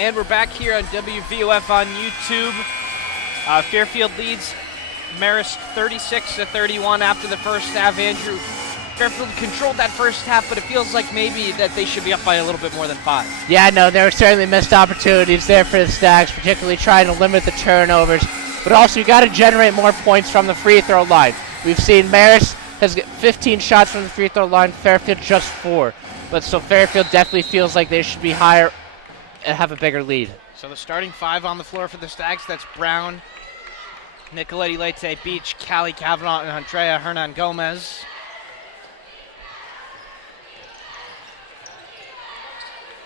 And we're back here on WVOF on YouTube. Fairfield leads Marist 36-31 after the first half. Andrew, Fairfield controlled that first half, but it feels like maybe that they should be up by a little bit more than 5. Yeah, no, there were certainly missed opportunities there for the Stags, particularly trying to limit the turnovers. But also, you got to generate more points from the free throw line. We've seen Marist has got 15 shots from the free throw line, Fairfield just 4. But so Fairfield definitely feels like they should be higher and have a bigger lead. So the starting 5 on the floor for the Stags, that's Brown, Nicoletti, Leite, Beach, Callie, Kavanaugh, and Andrea Hernan Gomez.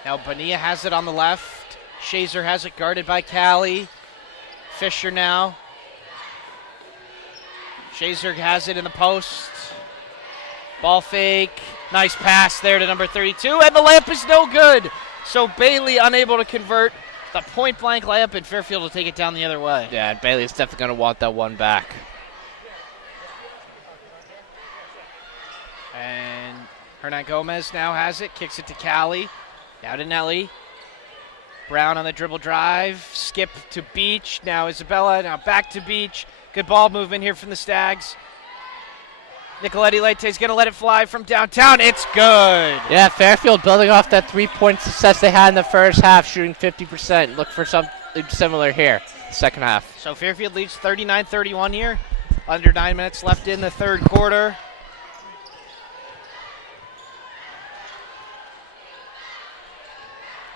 Now Bonilla has it on the left. Shazer has it guarded by Callie. Fisher now. Shazer has it in the post. Ball fake. Nice pass there to number 32, and the layup is no good. So Bailey unable to convert the point-blank layup, and Fairfield will take it down the other way. Yeah, and Bailey's definitely going to want that one back. And Hernan Gomez now has it, kicks it to Callie. Now to Nelly. Brown on the dribble drive, skip to Beach. Now Isabella, now back to Beach. Good ball movement here from the Stags. Nicoletti Leite's going to let it fly from downtown. It's good. Yeah, Fairfield building off that three-point success they had in the first half, shooting 50%. Look for something similar here, second half. So Fairfield leads 39-31 here. Under 9 minutes left in the third quarter.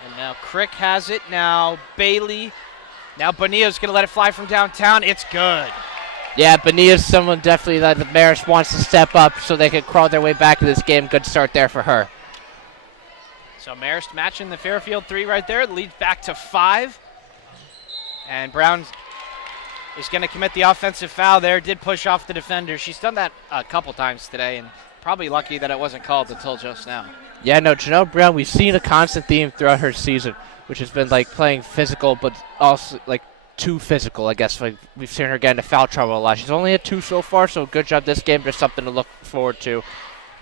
And now Crick has it. Now Bailey. Now Bonilla's going to let it fly from downtown. It's good. Yeah, Bonilla's someone definitely that the Marist wants to step up so they can crawl their way back to this game. Good start there for her. So Marist matching the Fairfield 3 right there. It leads back to 5. And Brown is going to commit the offensive foul there. Did push off the defender. She's done that a couple times today, and probably lucky that it wasn't called until just now. Yeah, no, Janelle Brown, we've seen a constant theme throughout her season, which has been like playing physical, but also like too physical, I guess. Like we've seen her get into foul trouble a lot. She's only had 2 so far, so good job this game. Just something to look forward to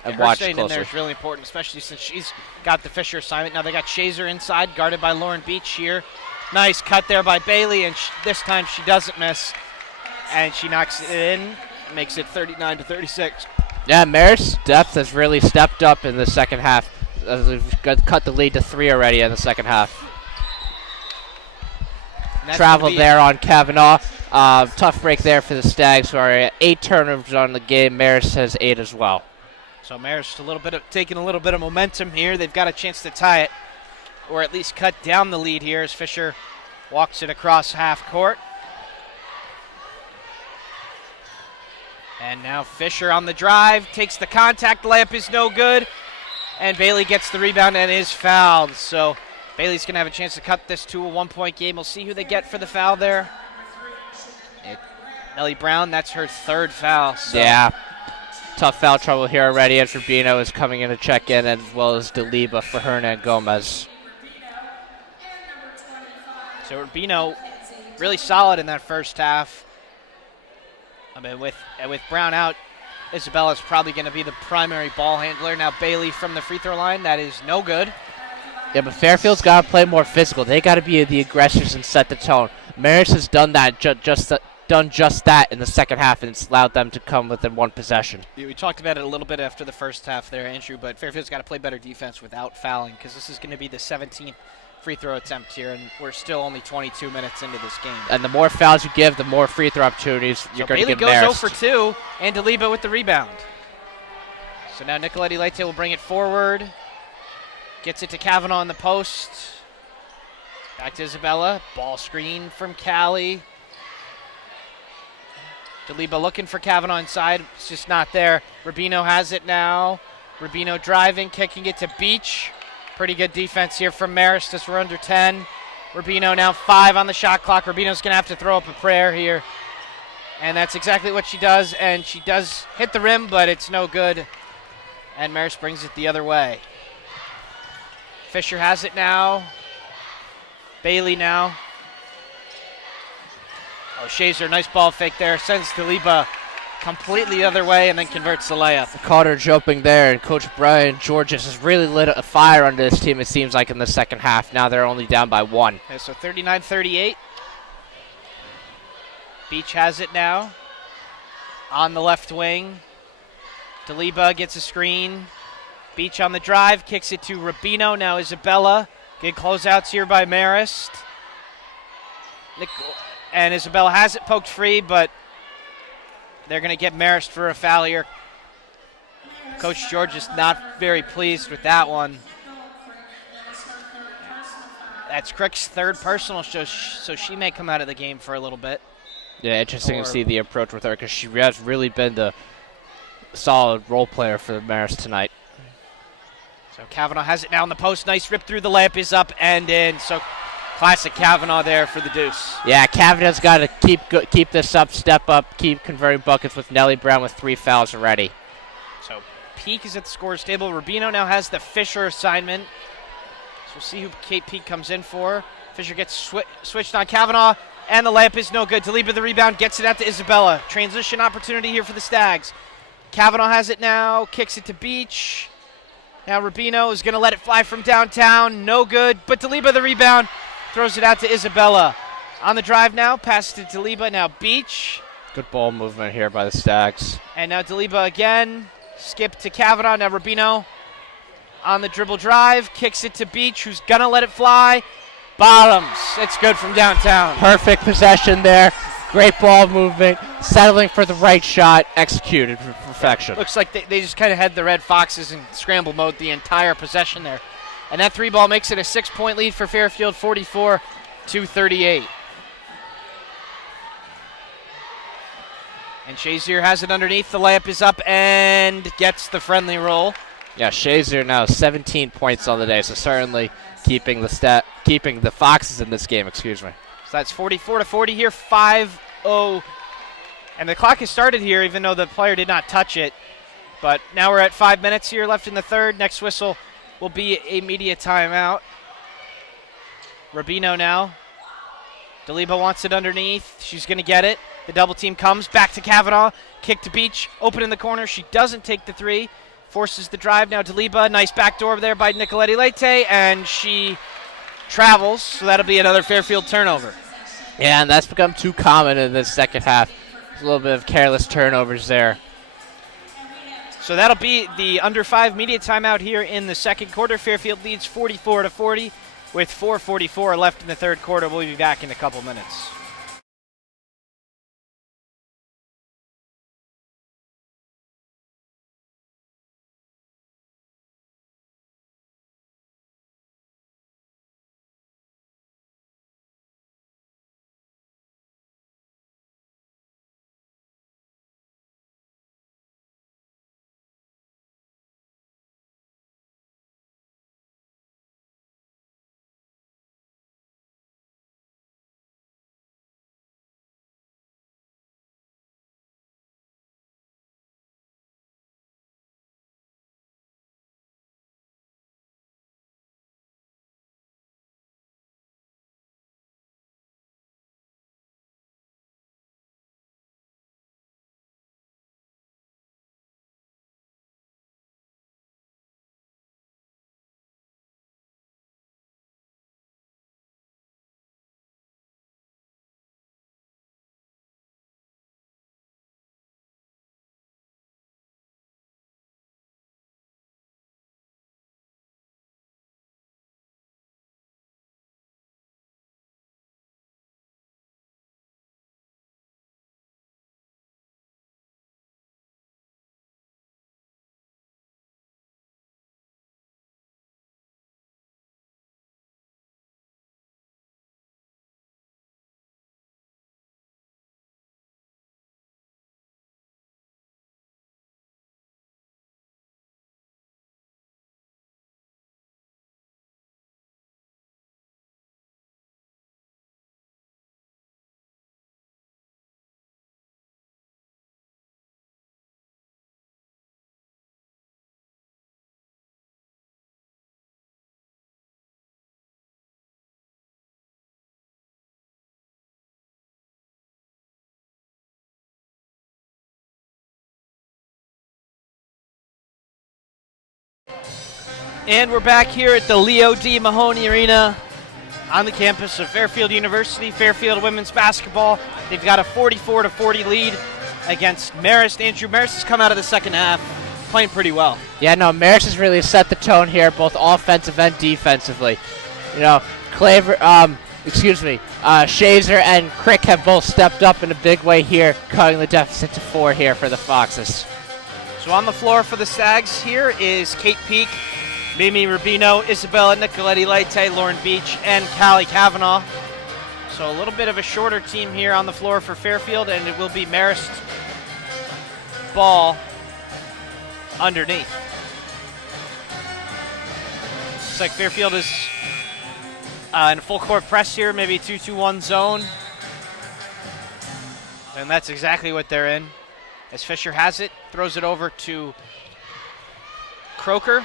and watch closely. Her staying in there is really important, especially since she's got the Fisher assignment. Now they got Shazer inside, guarded by Lauren Beach here. Nice cut there by Bailey, and this time she doesn't miss, and she knocks it in, makes it 39-36. Yeah, Marist's depth has really stepped up in the second half. We've cut the lead to 3 already in the second half. Travel there on Kavanaugh. Tough break there for the Stags, who are at 8 turnovers on the game. Marist has 8 as well. So Marist taking a little bit of momentum here. They've got a chance to tie it, or at least cut down the lead here as Fisher walks it across half court. And now Fisher on the drive, takes the contact, layup is no good, and Bailey gets the rebound and is fouled. So Bailey's going to have a chance to cut this to a 1-point game. We'll see who they get for the foul there. Ellie Brown, that's her 3rd foul. So. Yeah, tough foul trouble here already as Rubino is coming in to check in, as well as Deliba for Hernan Gomez. So Rubino really solid in that first half. I mean, with Brown out, Isabella's probably going to be the primary ball handler. Now Bailey from the free throw line, that is no good. Yeah, but Fairfield's got to play more physical. They got to be the aggressors and set the tone. Marist has done that, done just that in the second half, and it's allowed them to come within 1 possession. We talked about it a little bit after the first half there, Andrew, but Fairfield's got to play better defense without fouling, because this is going to be the 17th free throw attempt here, and we're still only 22 minutes into this game. And the more fouls you give, the more free throw opportunities you're going to give Marist. Bailey goes 0 for 2, and Deliba with the rebound. So now Nicoletti Leite will bring it forward. Gets it to Kavanaugh in the post. Back to Isabella. Ball screen from Callie. Deliba looking for Kavanaugh inside. It's just not there. Rubino has it now. Rubino driving, kicking it to Beach. Pretty good defense here from Marist as we're under 10. Rubino now 5 on the shot clock. Rubino's going to have to throw up a prayer here. And that's exactly what she does. And she does hit the rim, but it's no good. And Marist brings it the other way. Fisher has it now. Bailey now. Oh, Shazer, nice ball fake there. Sends Deliba completely the other way and then converts the layup. Caught her jumping there, and Coach Brian Georges has really lit a fire under this team, it seems like, in the second half. Now they're only down by 1. Okay, so 39-38. Beach has it now on the left wing. Daliba gets a screen. Beach on the drive, kicks it to Rubino. Now Isabella. Good closeouts here by Marist. And Isabella has it poked free, but they're going to get Marist for a foul here. Coach George is not very pleased with that one. That's Crick's third personal, so she may come out of the game for a little bit. Yeah, interesting to see the approach with her, because she has really been the solid role player for the Marist tonight. So Kavanaugh has it now in the post. Nice rip through the layup is up and in. So classic Kavanaugh there for the deuce. Yeah, Kavanaugh's got to keep this up, step up, keep converting buckets with Nellie Brown with 3 fouls already. So Peak is at the scorer's table. Rubino now has the Fisher assignment. So we'll see who Kate Peak comes in for. Fisher gets switched on Kavanaugh, and the layup is no good. Daliba the rebound, gets it out to Isabella. Transition opportunity here for the Stags. Kavanaugh has it now, kicks it to Beach. Now Rubino is going to let it fly from downtown. No good, but Daliba the rebound, throws it out to Isabella. On the drive now, pass to Daliba, now Beach. Good ball movement here by the Stags. And now Daliba again, skip to Kavanaugh, now Rubino. On the dribble drive, kicks it to Beach, who's going to let it fly. Bottoms, it's good from downtown. Perfect possession there. Great ball movement, settling for the right shot, executed for perfection. Looks like they just kind of had the Red Foxes in scramble mode the entire possession there. And that 3-ball makes it a 6-point lead for Fairfield, 44-38. And Shazier has it underneath. The layup is up and gets the friendly roll. Yeah, Shazier now 17 points on the day, so certainly keeping the Foxes in this game, excuse me. So that's 44-40 here, 5-0. And the clock has started here, even though the player did not touch it. But now we're at 5 minutes here left in the third. Next whistle will be a media timeout. Rubino now. Daliba wants it underneath. She's going to get it. The double team comes. Back to Kavanaugh. Kick to Beach. Open in the corner. She doesn't take the 3. Forces the drive. Now Daliba. Nice backdoor there by Nicoletti Leite. And she travels. So that'll be another Fairfield turnover. Yeah, and that's become too common in this second half. There's a little bit of careless turnovers there. So that'll be the under 5 media timeout here in the second quarter. Fairfield leads 44-40 with 4:44 left in the third quarter. We'll be back in a couple minutes. And we're back here at the Leo D. Mahoney Arena on the campus of Fairfield University. Fairfield women's basketball. They've got a 44-40 lead against Marist. Andrew, Marist has come out of the second half playing pretty well. Yeah, no, Marist has really set the tone here, both offensive and defensively. You know, Shazer and Crick have both stepped up in a big way here, cutting the deficit to 4 here for the Foxes. So on the floor for the Stags here is Kate Peak, Mimi Rubino, Isabella Nicoletti-Leite, Lauren Beach, and Callie Kavanaugh. So a little bit of a shorter team here on the floor for Fairfield, and it will be Marist ball underneath. Looks like Fairfield is in a full court press here, maybe 2-2-1 zone. And that's exactly what they're in. As Fisher has it, throws it over to Croker.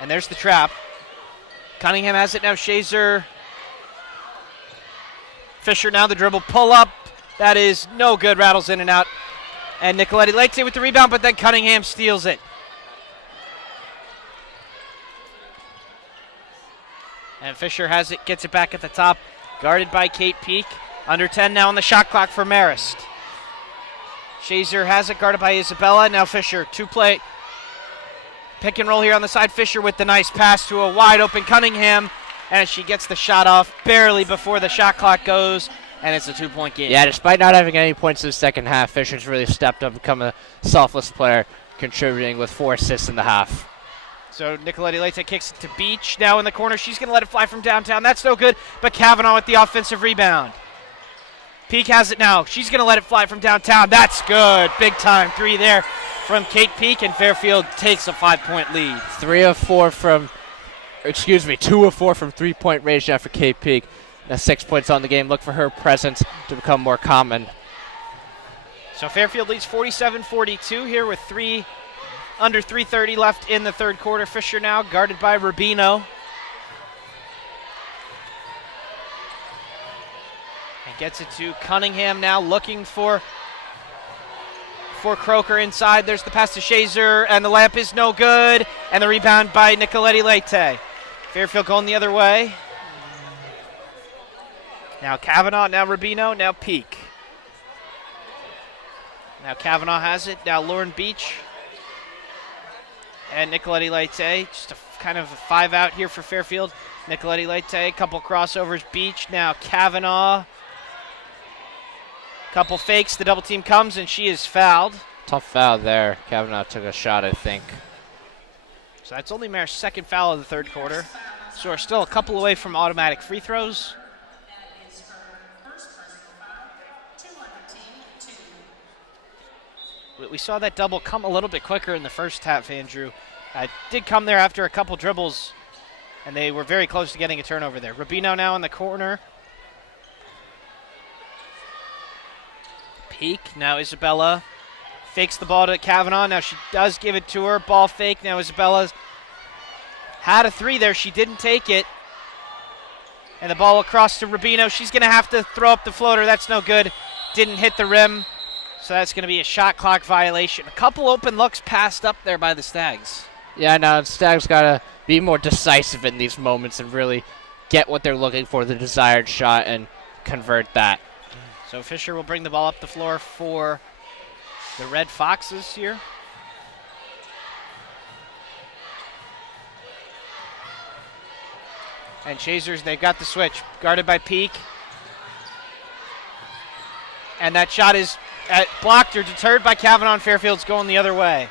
And there's the trap. Cunningham has it now. Shazer. Fisher now the dribble. Pull up. That is no good. Rattles in and out. And Nicoletti-Leite with the rebound, but then Cunningham steals it. And Fisher has it, gets it back at the top. Guarded by Kate Peak. Under 10 now on the shot clock for Marist. Shazer has it, guarded by Isabella. Now Fisher, two-play. Pick and roll here on the side. Fisher with the nice pass to a wide open Cunningham. And she gets the shot off barely before the shot clock goes. And it's a 2-point game. Yeah, despite not having any points in the second half, Fisher's really stepped up and become a selfless player, contributing with 4 assists in the half. So Nicoletti-Leite kicks it to Beach. Now in the corner. She's going to let it fly from downtown. That's no good. But Kavanaugh with the offensive rebound. Peak has it now. She's going to let it fly from downtown. That's good. Big time 3 there from Kate Peak, and Fairfield takes a 5-point lead. 2 of 4 from 3-point range now for Kate Peak. Now 6 points on the game. Look for her presence to become more common. So Fairfield leads 47-42 here with under 3:30 left in the third quarter. Fisher now guarded by Rubino. And gets it to Cunningham now, looking for Croker inside. There's the pass to Shazer, and the layup is no good. And the rebound by Nicoletti-Leite. Fairfield going the other way. Now Kavanaugh, now Rubino, now Peak. Now Kavanaugh has it, now Lauren Beach. And Nicoletti-Leite, just a kind of a 5 out here for Fairfield. Nicoletti-Leite, a couple crossovers. Beach, now Kavanaugh. Couple fakes, the double team comes, and she is fouled. Tough foul there. Kavanaugh took a shot, I think. So that's only Marist's second foul of the third quarter. So we're still a couple away from automatic free throws. That is her first personal foul. 2 on the team, 2. We saw that double come a little bit quicker in the first half, Andrew. It did come there after a couple dribbles, and they were very close to getting a turnover there. Rubino now in the corner. Peak, now Isabella fakes the ball to Kavanaugh. Now she does give it to her. Ball fake. Now Isabella's had a 3 there. She didn't take it. And the ball across to Rubino. She's going to have to throw up the floater. That's no good. Didn't hit the rim. So that's going to be a shot clock violation. A couple open looks passed up there by the Stags. Yeah, now Stags got to be more decisive in these moments and really get what they're looking for, the desired shot, and convert that. So Fisher will bring the ball up the floor for the Red Foxes here. And Chasers, they've got the switch. Guarded by Peak. And that shot is blocked or deterred by Kavanaugh, and Fairfield's going the other way.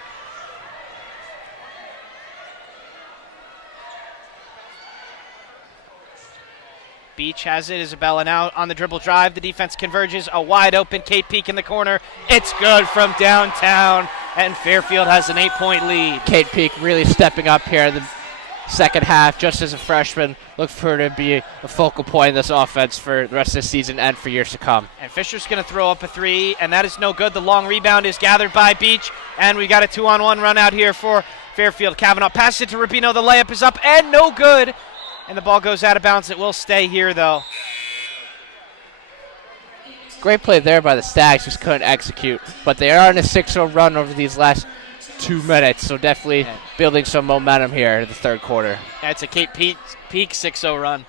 Beach has it. Isabella now on the dribble drive. The defense converges. A wide open Kate Peak in the corner. It's good from downtown, and Fairfield has an 8-point lead. Kate Peak really stepping up here in the second half, just as a freshman. Look for her to be a focal point in this offense for the rest of the season and for years to come. And Fisher's going to throw up a 3, and that is no good. The long rebound is gathered by Beach, and we got a 2-on-1 run out here for Fairfield. Kavanaugh passes it to Rubino. The layup is up and no good. And the ball goes out of bounds. It will stay here, though. Great play there by the Stags, just couldn't execute. But they are on a 6-0 run over these last 2 minutes, so definitely building some momentum here in the third quarter. That's a Cape Peak 6-0 run.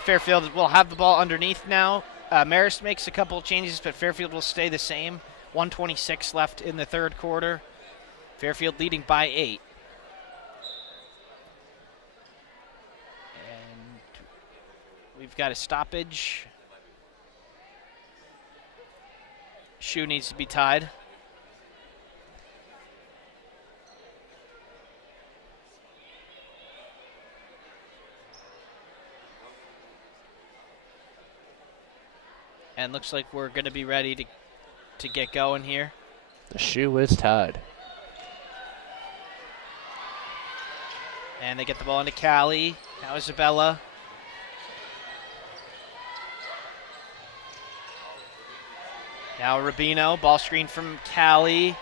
Fairfield will have the ball underneath now. Marist makes a couple of changes, but Fairfield will stay the same. 1:26 left in the third quarter. Fairfield leading by 8. And we've got a stoppage. Shoe needs to be tied. And looks like we're going to be ready to get going here. The shoe is tied. And they get the ball into Callie. Now Isabella. Now Rubino. Ball screen from Callie.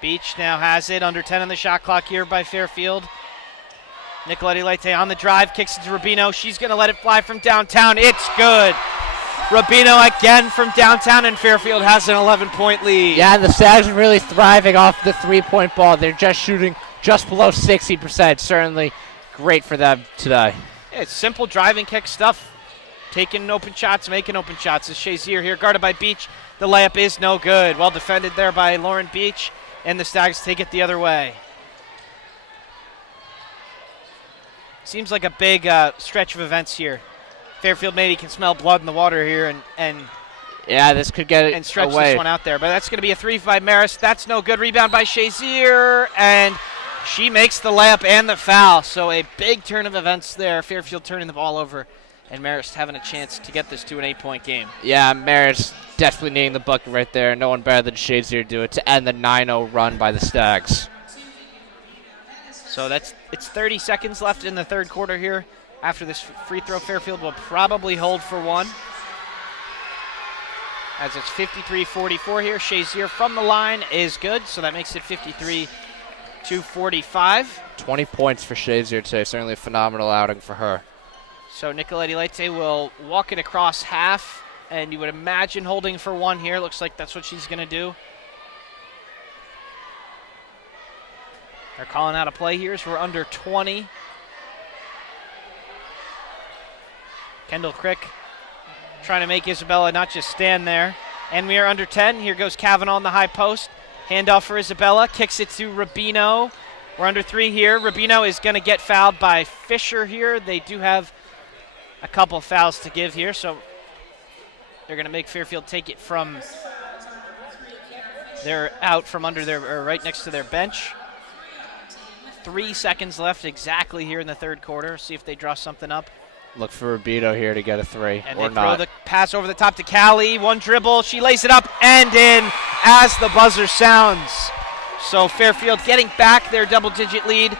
Beach now has it. Under 10 on the shot clock here by Fairfield. Nicoletti Leite on the drive. Kicks it to Rubino. She's going to let it fly from downtown. It's good. Rubino again from downtown, and Fairfield has an 11-point lead. Yeah, and the Stags are really thriving off the three-point ball. They're just shooting just below 60%. Certainly great for them today. Yeah, it's simple driving kick stuff. Taking open shots, making open shots. It's Shazier here, guarded by Beach. The layup is no good. Well defended there by Lauren Beach, and the Stags take it the other way. Seems like a big stretch of events here. Fairfield maybe can smell blood in the water here and yeah, this could get it and stretch away. This one out there. But that's going to be a 3 by Marist. That's no good. Rebound by Shazier, and she makes the layup and the foul. So a big turn of events there. Fairfield turning the ball over, and Marist having a chance to get this to an 8-point game. Yeah, Marist definitely needing the bucket right there. No one better than Shazier to do it to end the 9-0 run by the Stags. So it's 30 seconds left in the third quarter here. After this free throw, Fairfield will probably hold for one. As it's 53-44 here. Shazier from the line is good, so that makes it 53-45. 20 points for Shazier today. Certainly a phenomenal outing for her. So Nicoletti Leite will walk it across half, and you would imagine holding for one here. Looks like that's what she's going to do. They're calling out a play here, so we're under 20. Kendall Crick trying to make Isabella not just stand there. And we are under 10. Here goes Kavanaugh on the high post. Handoff for Isabella. Kicks it to Rubino. We're under 3 here. Rubino is going to get fouled by Fisher here. They do have a couple of fouls to give here, so they're going to make Fairfield take it from they're out from under their, or right next to their bench. 3 seconds left exactly here in the third quarter. See if they draw something up. Look for Rubino here to get a 3 and or they not. throw the pass over the top to Callie. One dribble. She lays it up and in as the buzzer sounds. So Fairfield getting back their double-digit lead,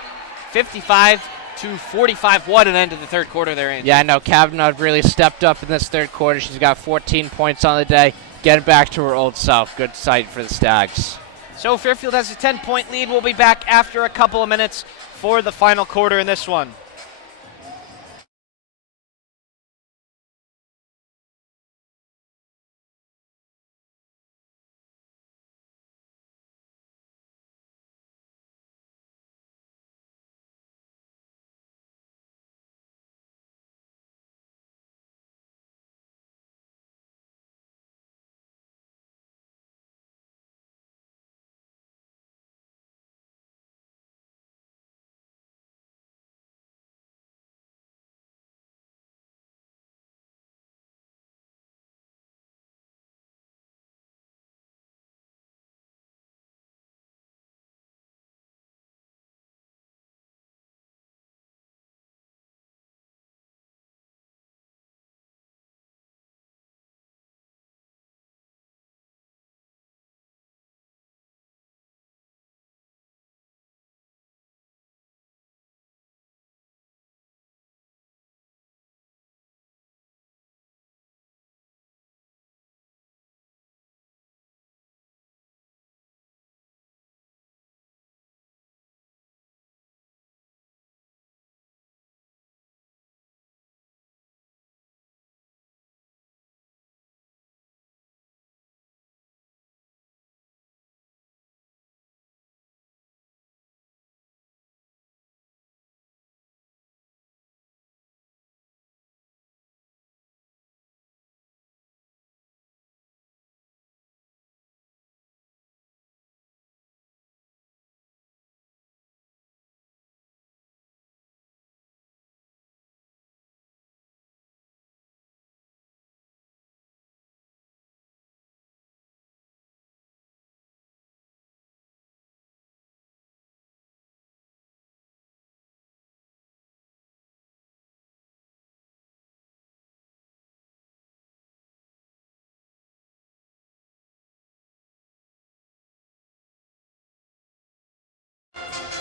55-45. What an end to the third quarter they're in. Yeah, I know. Kavanaugh really stepped up in this third quarter. She's got 14 points on the day. Getting back to her old self. Good sight for the Stags. So Fairfield has a 10-point lead. We'll be back after a couple of minutes for the final quarter in this one.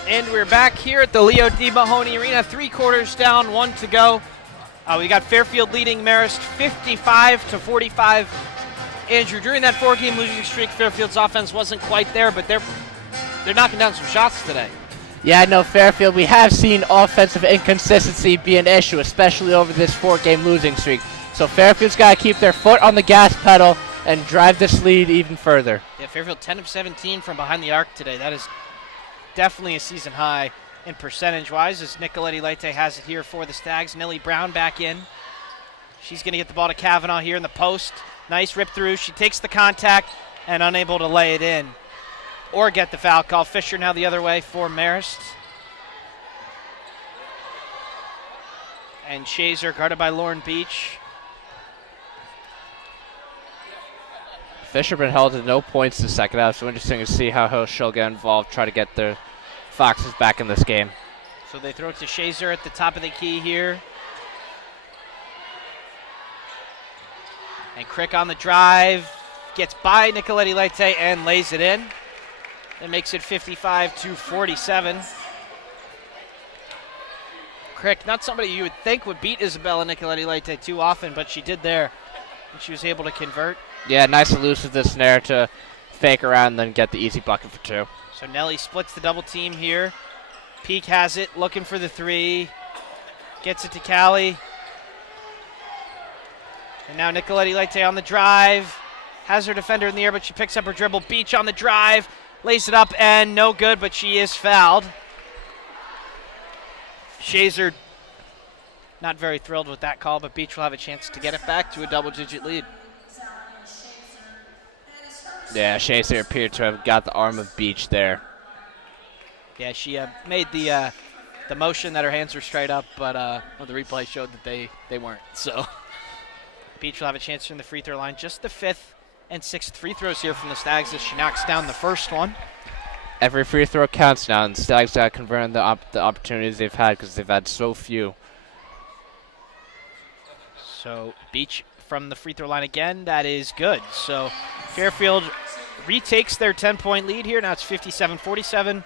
And we're back here at the Leo D. Mahoney Arena, 3 quarters down, 1 to go. We got Fairfield leading Marist 55-45. Andrew, during that 4-game losing streak, Fairfield's offense wasn't quite there, but they're knocking down some shots today. Yeah, no, Fairfield, we have seen offensive inconsistency be an issue, especially over this 4-game losing streak. So Fairfield's got to keep their foot on the gas pedal and drive this lead even further. Yeah, Fairfield 10 of 17 from behind the arc today. That is definitely a season high in percentage-wise, as Nicoletti Leite has it here for the Stags. Nellie Brown back in. She's going to get the ball to Kavanaugh here in the post. Nice rip through. She takes the contact and unable to lay it in or get the foul call. Fisher now the other way for Marist. And Shazer guarded by Lauren Beach. Fisher been held to no points in the second half, so interesting to see how she'll get involved, try to get the Foxes back in this game. So they throw it to Shazer at the top of the key here. And Crick on the drive, gets by Nicoletti Leite and lays it in. That makes it 55-47. Crick, not somebody you would think would beat Isabella Nicoletti Leite too often, but she did there, and she was able to convert. Yeah, nice elusiveness there to fake around and then get the easy bucket for 2. So Nelly splits the double team here. Peak has it, looking for the 3. Gets it to Callie. And now Nicoletti Leite on the drive. Has her defender in the air, but she picks up her dribble. Beach on the drive. Lays it up and no good, but she is fouled. Shazer not very thrilled with that call, but Beach will have a chance to get it back to a double-digit lead. Yeah, Shazer appeared to have got the arm of Beach there. Yeah, she made the motion that her hands were straight up, but the replay showed that they weren't. So Beach will have a chance from the free throw line. Just the 5th and 6th free throws here from the Stags as she knocks down the first one. Every free throw counts now, and the Stags got to convert the opportunities they've had because they've had so few. So Beach from the free throw line again. That is good. So Fairfield retakes their 10-point lead here. Now it's 57-47,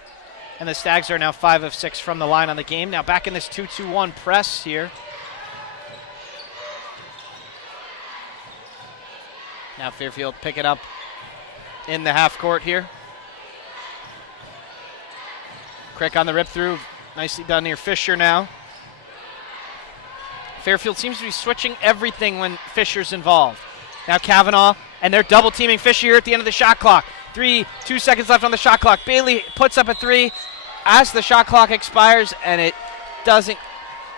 and the Stags are now 5 of 6 from the line on the game. Now back in this 2-2-1 press here. Now Fairfield pick it up in the half court here. Crick on the rip through. Nicely done here. Fisher now. Fairfield seems to be switching everything when Fisher's involved. Now Kavanaugh, and they're double teaming Fisher here at the end of the shot clock. 2 seconds left on the shot clock. Bailey puts up a 3 as the shot clock expires, and it doesn't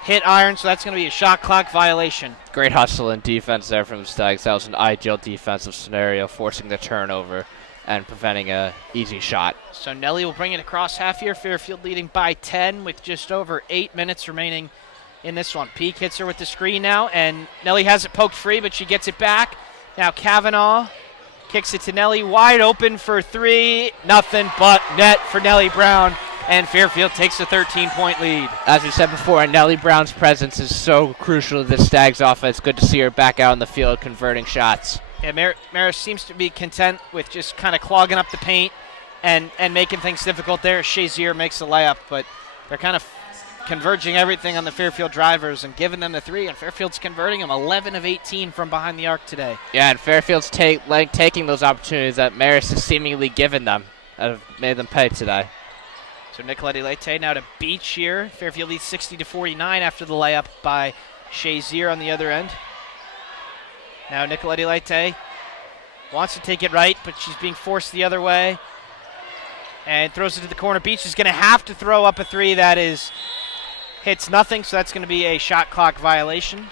hit iron, so that's going to be a shot clock violation. Great hustle and defense there from the Stags. That was an ideal defensive scenario, forcing the turnover and preventing an easy shot. So Nelly will bring it across half here. Fairfield leading by 10 with just over 8 minutes remaining in this one. Peak hits her with the screen now, and Nelly has it poked free, but she gets it back. Now Kavanaugh kicks it to Nelly, wide open for 3. Nothing but net for Nelly Brown, and Fairfield takes a 13-point lead. As we said before, Nelly Brown's presence is so crucial to the Stags offense. Good to see her back out in the field converting shots. Yeah, Marist seems to be content with just kind of clogging up the paint and making things difficult there. Shazier makes the layup, but they're kind of converging everything on the Fairfield drivers and giving them the 3, and Fairfield's converting them 11 of 18 from behind the arc today. Yeah, and Fairfield's taking those opportunities that Marist has seemingly given them and have made them pay today. So Nicoletti Leite now to Beach here. Fairfield leads 60-49 after the layup by Shazier on the other end. Now Nicoletti Leite wants to take it right, but she's being forced the other way. And throws it to the corner. Beach is going to have to throw up a 3 that hits nothing, so that's going to be a shot clock violation.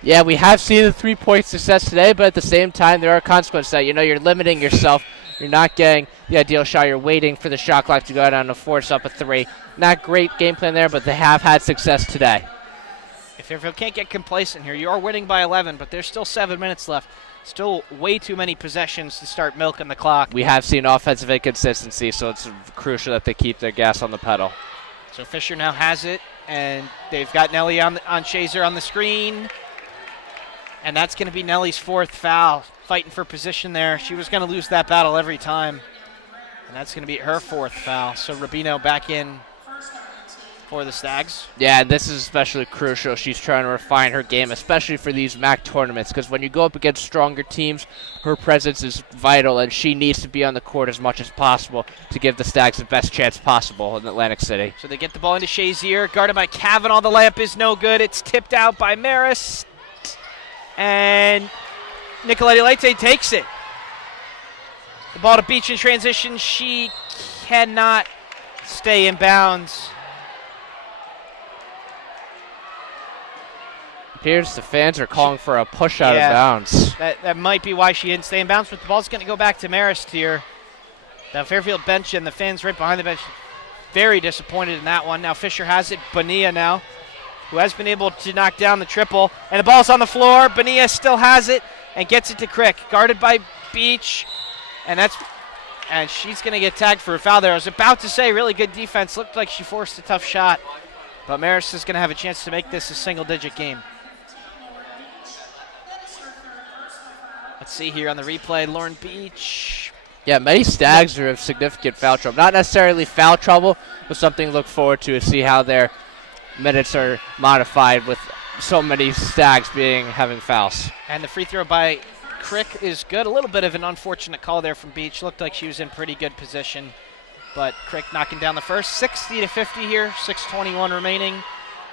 Yeah, we have seen the 3-point success today, but at the same time, there are consequences that, you're limiting yourself. You're not getting the ideal shot. You're waiting for the shot clock to go down to force up a 3. Not great game plan there, but they have had success today. If Fairfield can't get complacent here, you are winning by 11, but there's still 7 minutes left. Still way too many possessions to start milking the clock. We have seen offensive inconsistency, so it's crucial that they keep their gas on the pedal. So Fisher now has it, and they've got Nelly on Shazer on the screen. And that's going to be Nelly's 4th foul, fighting for position there. She was going to lose that battle every time. And that's going to be her 4th foul. So Rubino back in for the Stags. Yeah, this is especially crucial. She's trying to refine her game, especially for these MAC tournaments, because when you go up against stronger teams, her presence is vital, and she needs to be on the court as much as possible to give the Stags the best chance possible in Atlantic City. So they get the ball into Shazier, guarded by Kavanaugh. The layup is no good. It's tipped out by Marist, and Nicoletti Leite takes it. The ball to Beach in transition. She cannot stay in bounds. Appears the fans are calling for a push out of bounds. That might be why she didn't stay in bounds, but the ball's going to go back to Marist here. The Fairfield bench and the fans right behind the bench, very disappointed in that one. Now Fisher has it. Bonilla now, who has been able to knock down the triple. And the ball's on the floor. Bonilla still has it and gets it to Crick. Guarded by Beach. And she's going to get tagged for a foul there. I was about to say really good defense. Looked like she forced a tough shot. But Marist is going to have a chance to make this a single-digit game. Let's see here on the replay, Lauren Beach. Yeah, many Stags are of significant foul trouble. Not necessarily foul trouble, but something to look forward to see how their minutes are modified with so many Stags having fouls. And the free throw by Crick is good. A little bit of an unfortunate call there from Beach. Looked like she was in pretty good position. But Crick knocking down the first. 60-50 here, 6:21 remaining.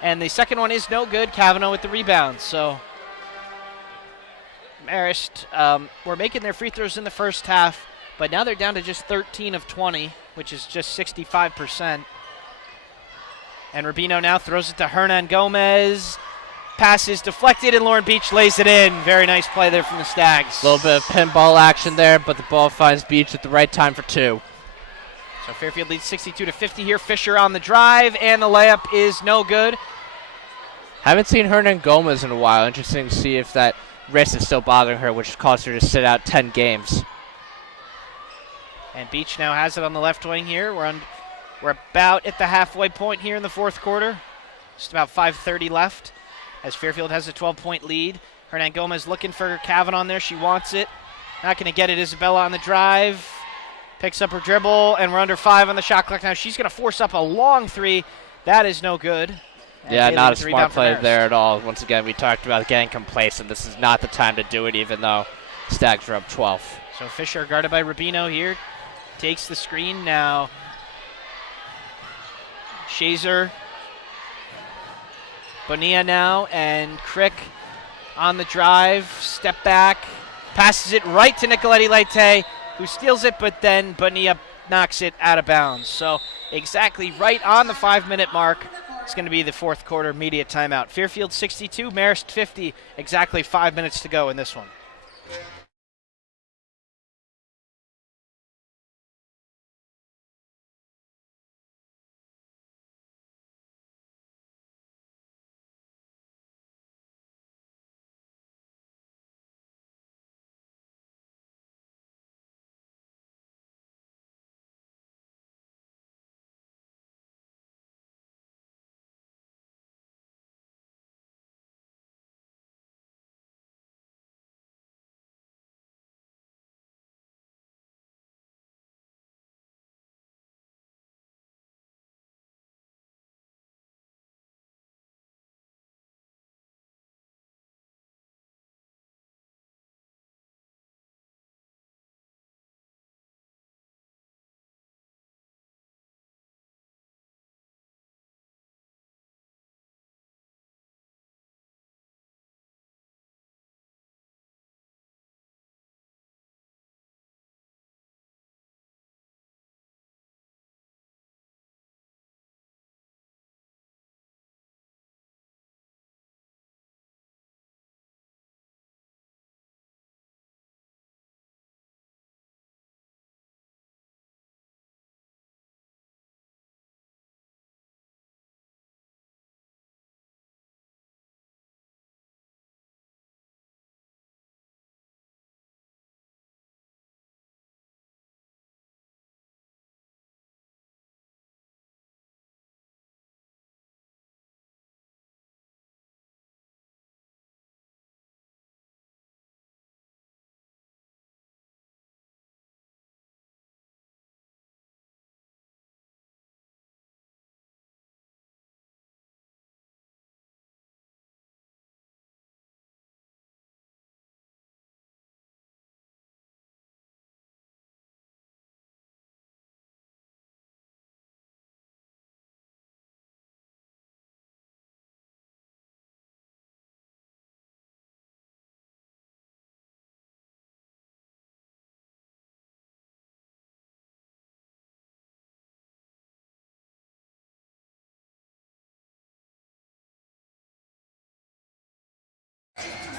And the second one is no good. Kavanaugh with the rebound. So Marist were making their free throws in the first half, but now they're down to just 13 of 20, which is just 65%. And Rubino now throws it to Hernan Gomez. Pass is deflected, and Lauren Beach lays it in. Very nice play there from the Stags. A little bit of pinball action there, but the ball finds Beach at the right time for two. So Fairfield leads 62-50 here. Fisher on the drive, and the layup is no good. Haven't seen Hernan Gomez in a while. Interesting to see if that wrist is still bothering her, which caused her to sit out 10 games. And Beach now has it on the left wing here. We're about at the halfway point here in the fourth quarter. Just about 5:30 left as Fairfield has a 12-point lead. Hernan Gomez looking for Kavanaugh on there. She wants it. Not going to get it. Isabella on the drive. Picks up her dribble, and we're under 5 on the shot clock now. She's going to force up a long three. That is no good. And yeah, Bailey not a with the smart rebound for play Marist. there at all. Once again, we talked about getting complacent. This is not the time to do it, even though Stags are up 12. So Fisher guarded by Rubino here. Takes the screen now. Shazer. Bonilla now, and Crick on the drive. Step back. Passes it right to Nicoletti Leite, who steals it, but then Bonilla knocks it out of bounds. So exactly right on the 5-minute mark. It's going to be the fourth quarter media timeout. Fairfield 62, Marist 50. Exactly 5 minutes to go in this one.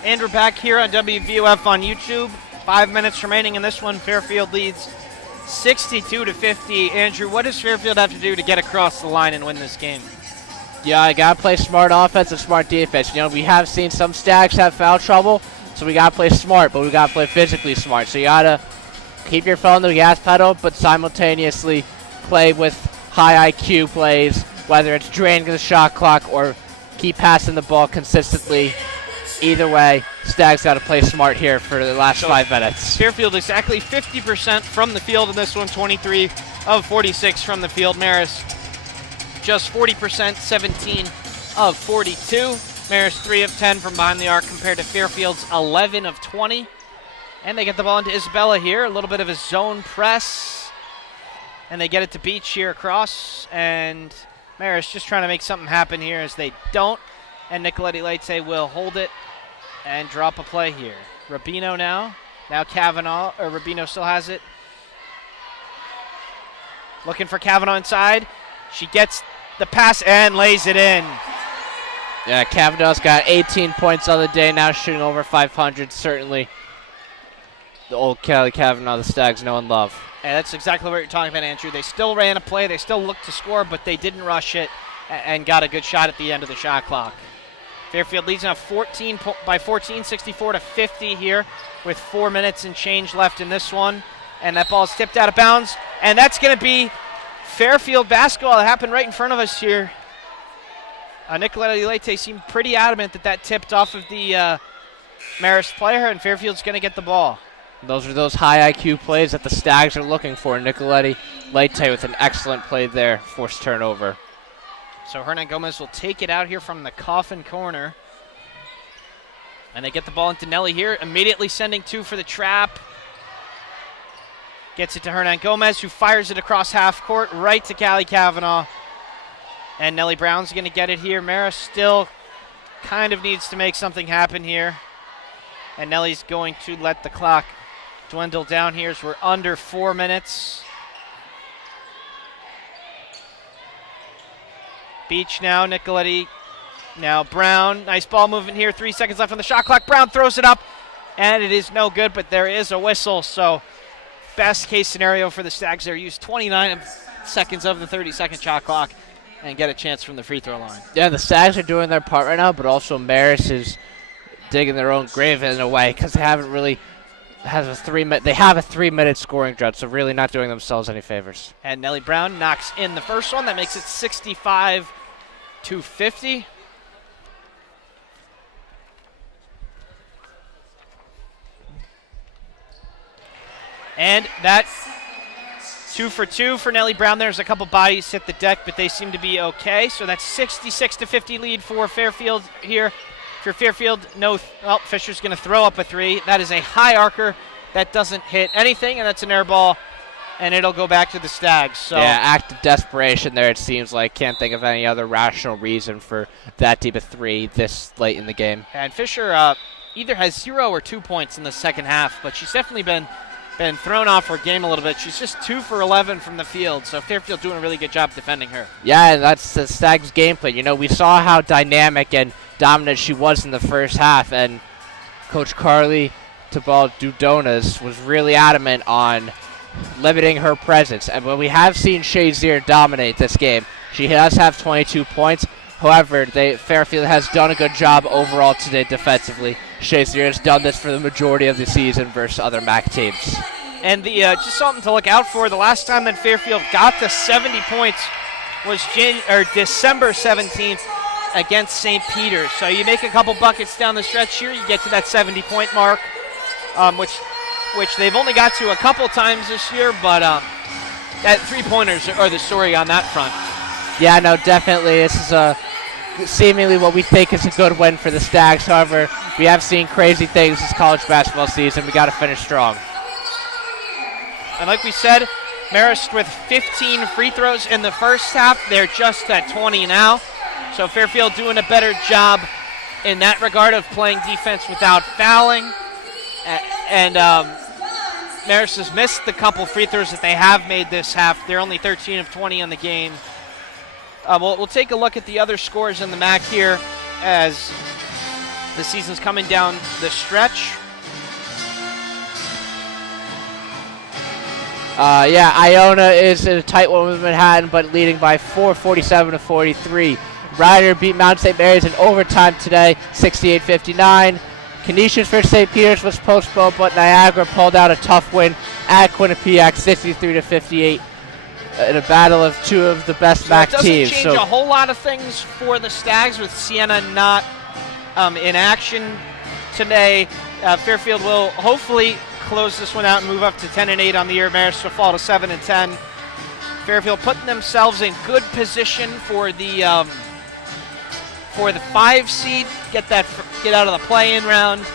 And we're back here on WVOF on YouTube. 5 minutes remaining in this one. Fairfield leads 62-50. Andrew, what does Fairfield have to do to get across the line and win this game? Yeah, I got to play smart offense and smart defense. You know, we have seen some Stags have foul trouble, so we got to play smart, but we got to play physically smart. So you got to keep your foot on the gas pedal, but simultaneously play with high IQ plays, whether it's draining the shot clock or keep passing the ball consistently. Either way, Stags got to play smart here for the last 5 minutes. Fairfield exactly 50% from the field in this one, 23 of 46 from the field. Marist just 40%, 17 of 42. Marist 3 of 10 from behind the arc compared to Fairfield's 11 of 20. And they get the ball into Isabella here, a little bit of a zone press. And they get it to Beach here across. And Marist just trying to make something happen here as they don't. And Nicoletti Leite will hold it and drop a play here. Rubino now. Now Kavanaugh, or Rubino still has it. Looking for Kavanaugh inside. She gets the pass and lays it in. Yeah, Kavanaugh's got 18 points on the day now, shooting over 500. Certainly the old Kelly Kavanaugh, the Stags know and love. And that's exactly what you're talking about, Andrew. They still ran a play. They still looked to score, but they didn't rush it and got a good shot at the end of the shot clock. Fairfield leads now by 14, 64-50 here with 4 minutes and change left in this one. And that ball is tipped out of bounds. And that's going to be Fairfield basketball. That happened right in front of us here. Nicoletti Leite seemed pretty adamant that tipped off of the Marist player, and Fairfield's going to get the ball. Those are those high IQ plays that the Stags are looking for. Nicoletti Leite with an excellent play there, forced turnover. So Hernan Gomez will take it out here from the coffin corner. And they get the ball into Nelly here, immediately sending 2 for the trap. Gets it to Hernan Gomez, who fires it across half court, right to Callie Kavanaugh. And Nelly Brown's going to get it here. Marist still kind of needs to make something happen here. And Nelly's going to let the clock dwindle down here as we're under 4 minutes. Beach now, Nicoletti, now Brown. Nice ball movement here, 3 seconds left on the shot clock. Brown throws it up, and it is no good, but there is a whistle. So best case scenario for the Stags there, use 29 seconds of the 30-second shot clock and get a chance from the free throw line. Yeah, the Stags are doing their part right now, but also Marist is digging their own grave in a way because they haven't really have a 3-minute scoring drought, so really not doing themselves any favors. And Nelly Brown knocks in the first one. That makes it 65-50. And that 2 for 2 for Nelly Brown. There's a couple bodies hit the deck, but they seem to be okay. So that's 66-50 lead for Fairfield here. For Fairfield, Fisher's going to throw up a 3. That is a high arcer that doesn't hit anything, and that's an air ball, and it'll go back to the Stags. So yeah, act of desperation there, it seems like. Can't think of any other rational reason for that deep of 3 this late in the game. And Fisher either has 0 or 2 points in the second half, but she's definitely been thrown off her game a little bit. She's just 2 for 11 from the field, so Fairfield doing a really good job defending her. Yeah, that's the Stags' game plan. You know, we saw how dynamic and dominant she was in the first half, and Coach Carly Tebal-Dudonas was really adamant on limiting her presence. And when we have seen Shazier dominate this game, she does have 22 points. However, Fairfield has done a good job overall today defensively. Shazier has done this for the majority of the season versus other MAC teams. And the just something to look out for, the last time that Fairfield got to 70 points was December 17th against St. Peter's. So you make a couple buckets down the stretch here, you get to that 70-point mark, which they've only got to a couple times this year, but that 3-pointers are the story on that front. Yeah, no, definitely. This is seemingly what we think is a good win for the Stags. However, we have seen crazy things this college basketball season. We got to finish strong. And like we said, Marist with 15 free throws in the first half. They're just at 20 now. So Fairfield doing a better job in that regard of playing defense without fouling. And Marist has missed the couple free throws that they have made this half. They're only 13 of 20 on the game. We'll take a look at the other scores in the MAC here as the season's coming down the stretch. Iona is in a tight one with Manhattan, but leading by 47-43. Ryder beat Mount St. Mary's in overtime today, 68-59. Canisius for St. Peter's was postponed, but Niagara pulled out a tough win at Quinnipiac, 63-58, in a battle of two of the best MAC teams. It doesn't change a whole lot of things for the Stags with Siena not in action today. Fairfield will hopefully close this one out and move up to 10-8 on the year. Marist will fall to 7-10. Fairfield putting themselves in good position for the 5 seed. Get out of the play-in round,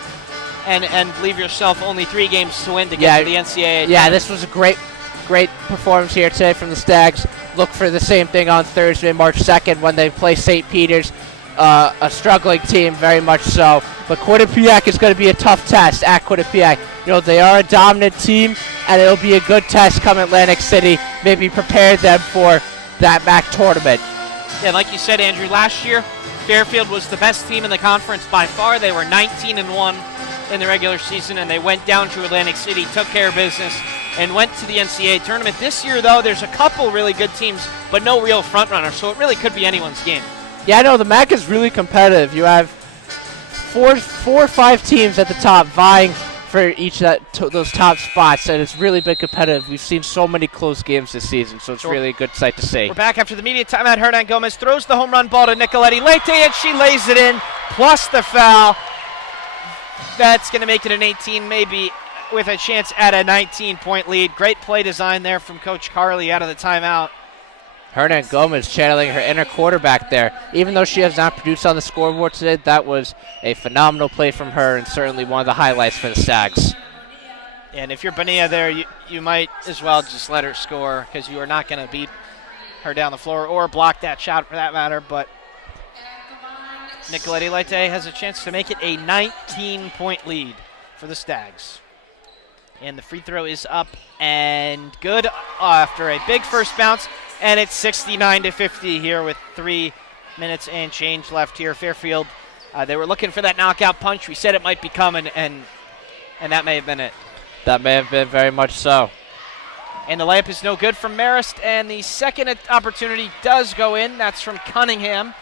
and leave yourself only 3 games to win to get to the NCAA. Yeah, this was a great performance here today from the Stags. Look for the same thing on Thursday, March 2nd, when they play St. Peter's, a struggling team, very much so. But Quinnipiac is going to be a tough test at Quinnipiac. You know, they are a dominant team, and it'll be a good test come Atlantic City. Maybe prepare them for that MAC tournament. Yeah, like you said, Andrew, last year Fairfield was the best team in the conference by far. They were 19-1 in the regular season, and they went down to Atlantic City, took care of business, and went to the NCAA tournament. This year, though, there's a couple really good teams, but no real front runner, so it really could be anyone's game. Yeah, I know the MAC is really competitive. You have four or five teams at the top vying for each of those top spots, and it's really been competitive. We've seen so many close games this season, so it's really a good sight to see. We're back after the media timeout. Hernan Gomez throws the home run ball to Nicoletti Lete, and she lays it in, plus the foul. That's going to make it an 18, maybe with a chance at a 19-point lead. Great play design there from Coach Carly out of the timeout. Hernan Gomez channeling her inner quarterback there. Even though she has not produced on the scoreboard today, that was a phenomenal play from her, and certainly one of the highlights for the Stags. And if you're Bonilla there, you might as well just let her score, because you are not going to beat her down the floor or block that shot for that matter. But Nicoletti Lete has a chance to make it a 19-point lead for the Stags. And the free throw is up and good after a big first bounce. And it's 69-50 here with 3 minutes and change left here. Fairfield, they were looking for that knockout punch. We said it might be coming, and that may have been it. That may have been very much so. And the layup is no good from Marist, and the second opportunity does go in. That's from Cunningham,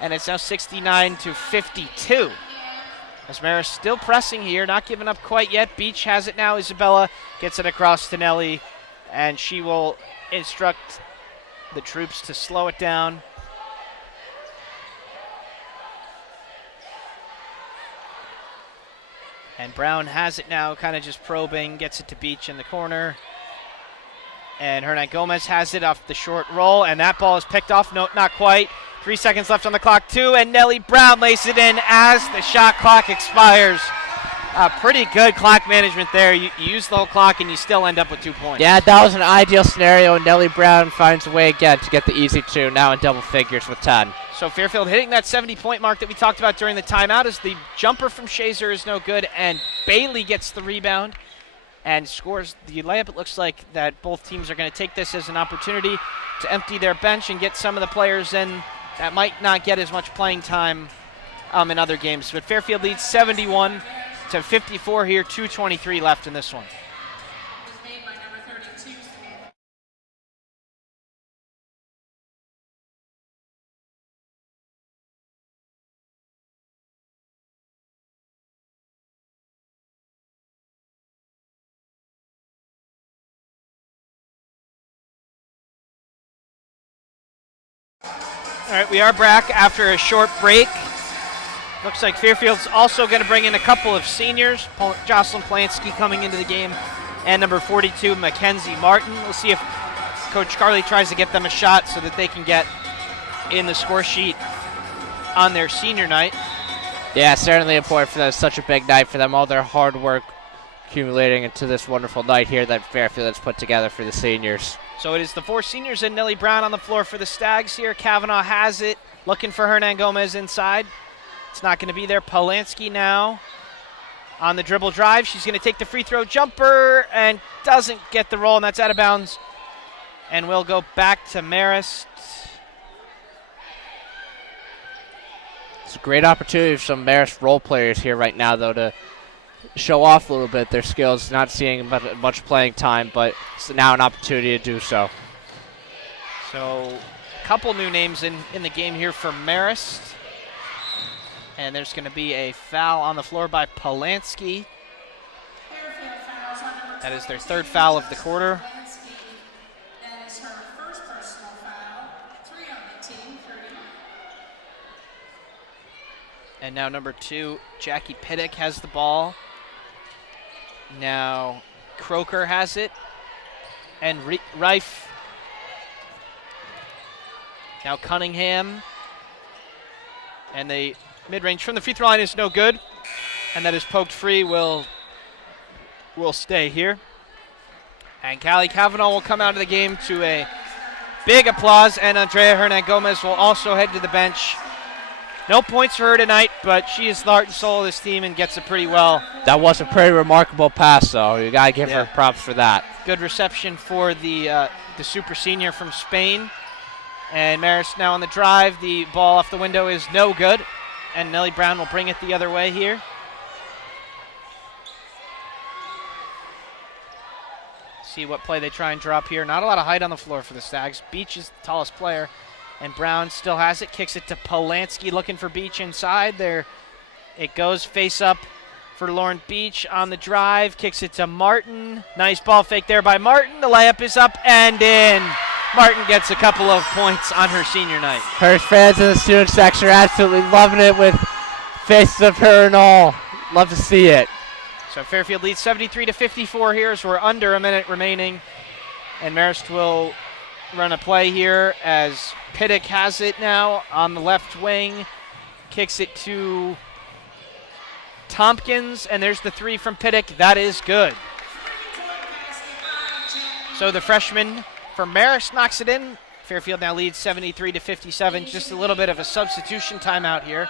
and it's now 69-52. As Marist still pressing here, not giving up quite yet. Beach has it now. Isabella gets it across to Nelly, and she will instruct the troops to slow it down. And Brown has it now, kind of just probing, gets it to Beach in the corner. And Hernan Gomez has it off the short roll, and that ball is picked off. No, not quite. 3 seconds left on the clock, too, and Nellie Brown lays it in as the shot clock expires. Pretty good clock management there. You use the whole clock, and you still end up with 2 points. Yeah, that was an ideal scenario. Nellie Brown finds a way again to get the easy 2, now in double figures with 10. So Fairfield hitting that 70-point mark that we talked about during the timeout, as the jumper from Shazer is no good, and Bailey gets the rebound and scores the layup. It looks like that both teams are going to take this as an opportunity to empty their bench and get some of the players in that might not get as much playing time in other games. But Fairfield leads 71-54 here, 2:23 left in this one. All right, we are back after a short break. Looks like Fairfield's also going to bring in a couple of seniors. Jocelyn Plansky coming into the game, and number 42, Mackenzie Martin. We'll see if Coach Carly tries to get them a shot so that they can get in the score sheet on their senior night. Yeah, certainly important for them. It's such a big night for them. All their hard work accumulating into this wonderful night here that Fairfield has put together for the seniors. So it is the 4 seniors and Nellie Brown on the floor for the Stags here. Kavanaugh has it, looking for Hernan Gomez inside. It's not going to be there. Polanski now on the dribble drive. She's going to take the free throw jumper and doesn't get the roll, and that's out of bounds. And we'll go back to Marist. It's a great opportunity for some Marist role players here right now, though, to show off a little bit their skills. Not seeing much playing time, but it's now an opportunity to do so. So a couple new names in the game here for Marist. And there's going to be a foul on the floor by Polanski. Fairfield fouls on number That is their 12, third foul of the quarter. Polanski. That is her first personal foul. 3 on the team, 30. And now number 2, Jackie Piddick has the ball. Now Croker has it. And Reif. Now Cunningham. And the mid-range from the free throw line is no good. And that is poked free, will stay here. And Callie Cavanaugh will come out of the game to a big applause. And Andrea Hernan Gomez will also head to the bench. No points for her tonight, but she is the heart and soul of this team and gets it pretty well. That was a pretty remarkable pass, though. You got to give her props for that. Good reception for the super senior from Spain. And Marist now on the drive. The ball off the window is no good. And Nellie Brown will bring it the other way here. See what play they try and drop here. Not a lot of height on the floor for the Stags. Beach is the tallest player. And Brown still has it. Kicks it to Polanski, looking for Beach inside. There it goes, face up for Lauren Beach on the drive. Kicks it to Martin. Nice ball fake there by Martin. The layup is up and in. Martin gets a couple of points on her senior night. Her fans in the student section are absolutely loving it with faces of her and all. Love to see it. So Fairfield leads 73-54 here as we're under a minute remaining. And Marist will run a play here as Piddick has it now on the left wing. Kicks it to Tompkins, and there's the 3 from Piddick. That is good. So the freshman from Marist knocks it in. Fairfield now leads 73-57. Just a little bit of a substitution timeout here.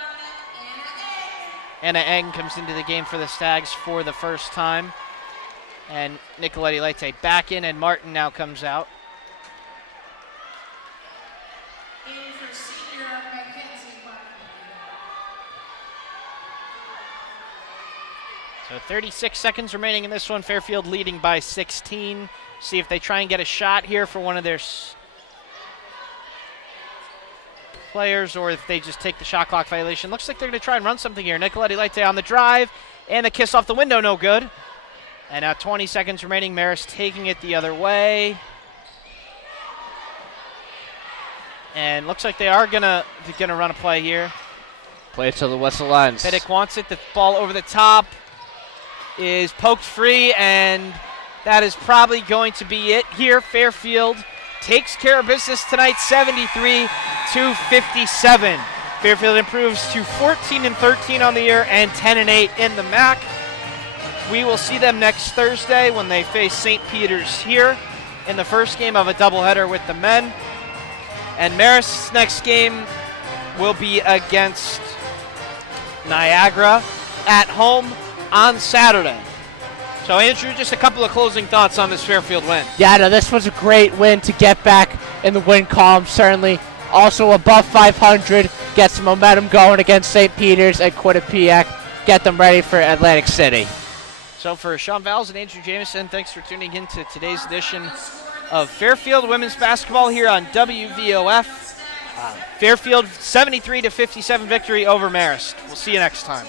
Anna Eng comes into the game for the Stags for the first time. And Nicoletti Leite back in, and Martin now comes out. In for senior Mackenzie Martin. So 36 seconds remaining in this one. Fairfield leading by 16. See if they try and get a shot here for one of their players, or if they just take the shot clock violation. Looks like they're going to try and run something here. Nicoletti Leite on the drive, and the kiss off the window, no good. And now 20 seconds remaining. Marist taking it the other way. And looks like they are gonna run a play here. Play it to the whistle lines. Piddick wants it. The ball over the top is poked free, and that is probably going to be it here. Fairfield takes care of business tonight, 73-57. Fairfield improves to 14-13 on the year and 10-8 in the MAC. We will see them next Thursday when they face St. Peter's here in the first game of a doubleheader with the men. And Marist's next game will be against Niagara at home on Saturday. So, Andrew, just a couple of closing thoughts on this Fairfield win. Yeah, no, this was a great win to get back in the win column, certainly. Also above 500, get some momentum going against St. Peter's and Quinnipiac, get them ready for Atlantic City. So for Sean Vowles and Andrew Jameson, thanks for tuning in to today's edition of Fairfield Women's Basketball here on WVOF. Fairfield 73-57 victory over Marist. We'll see you next time.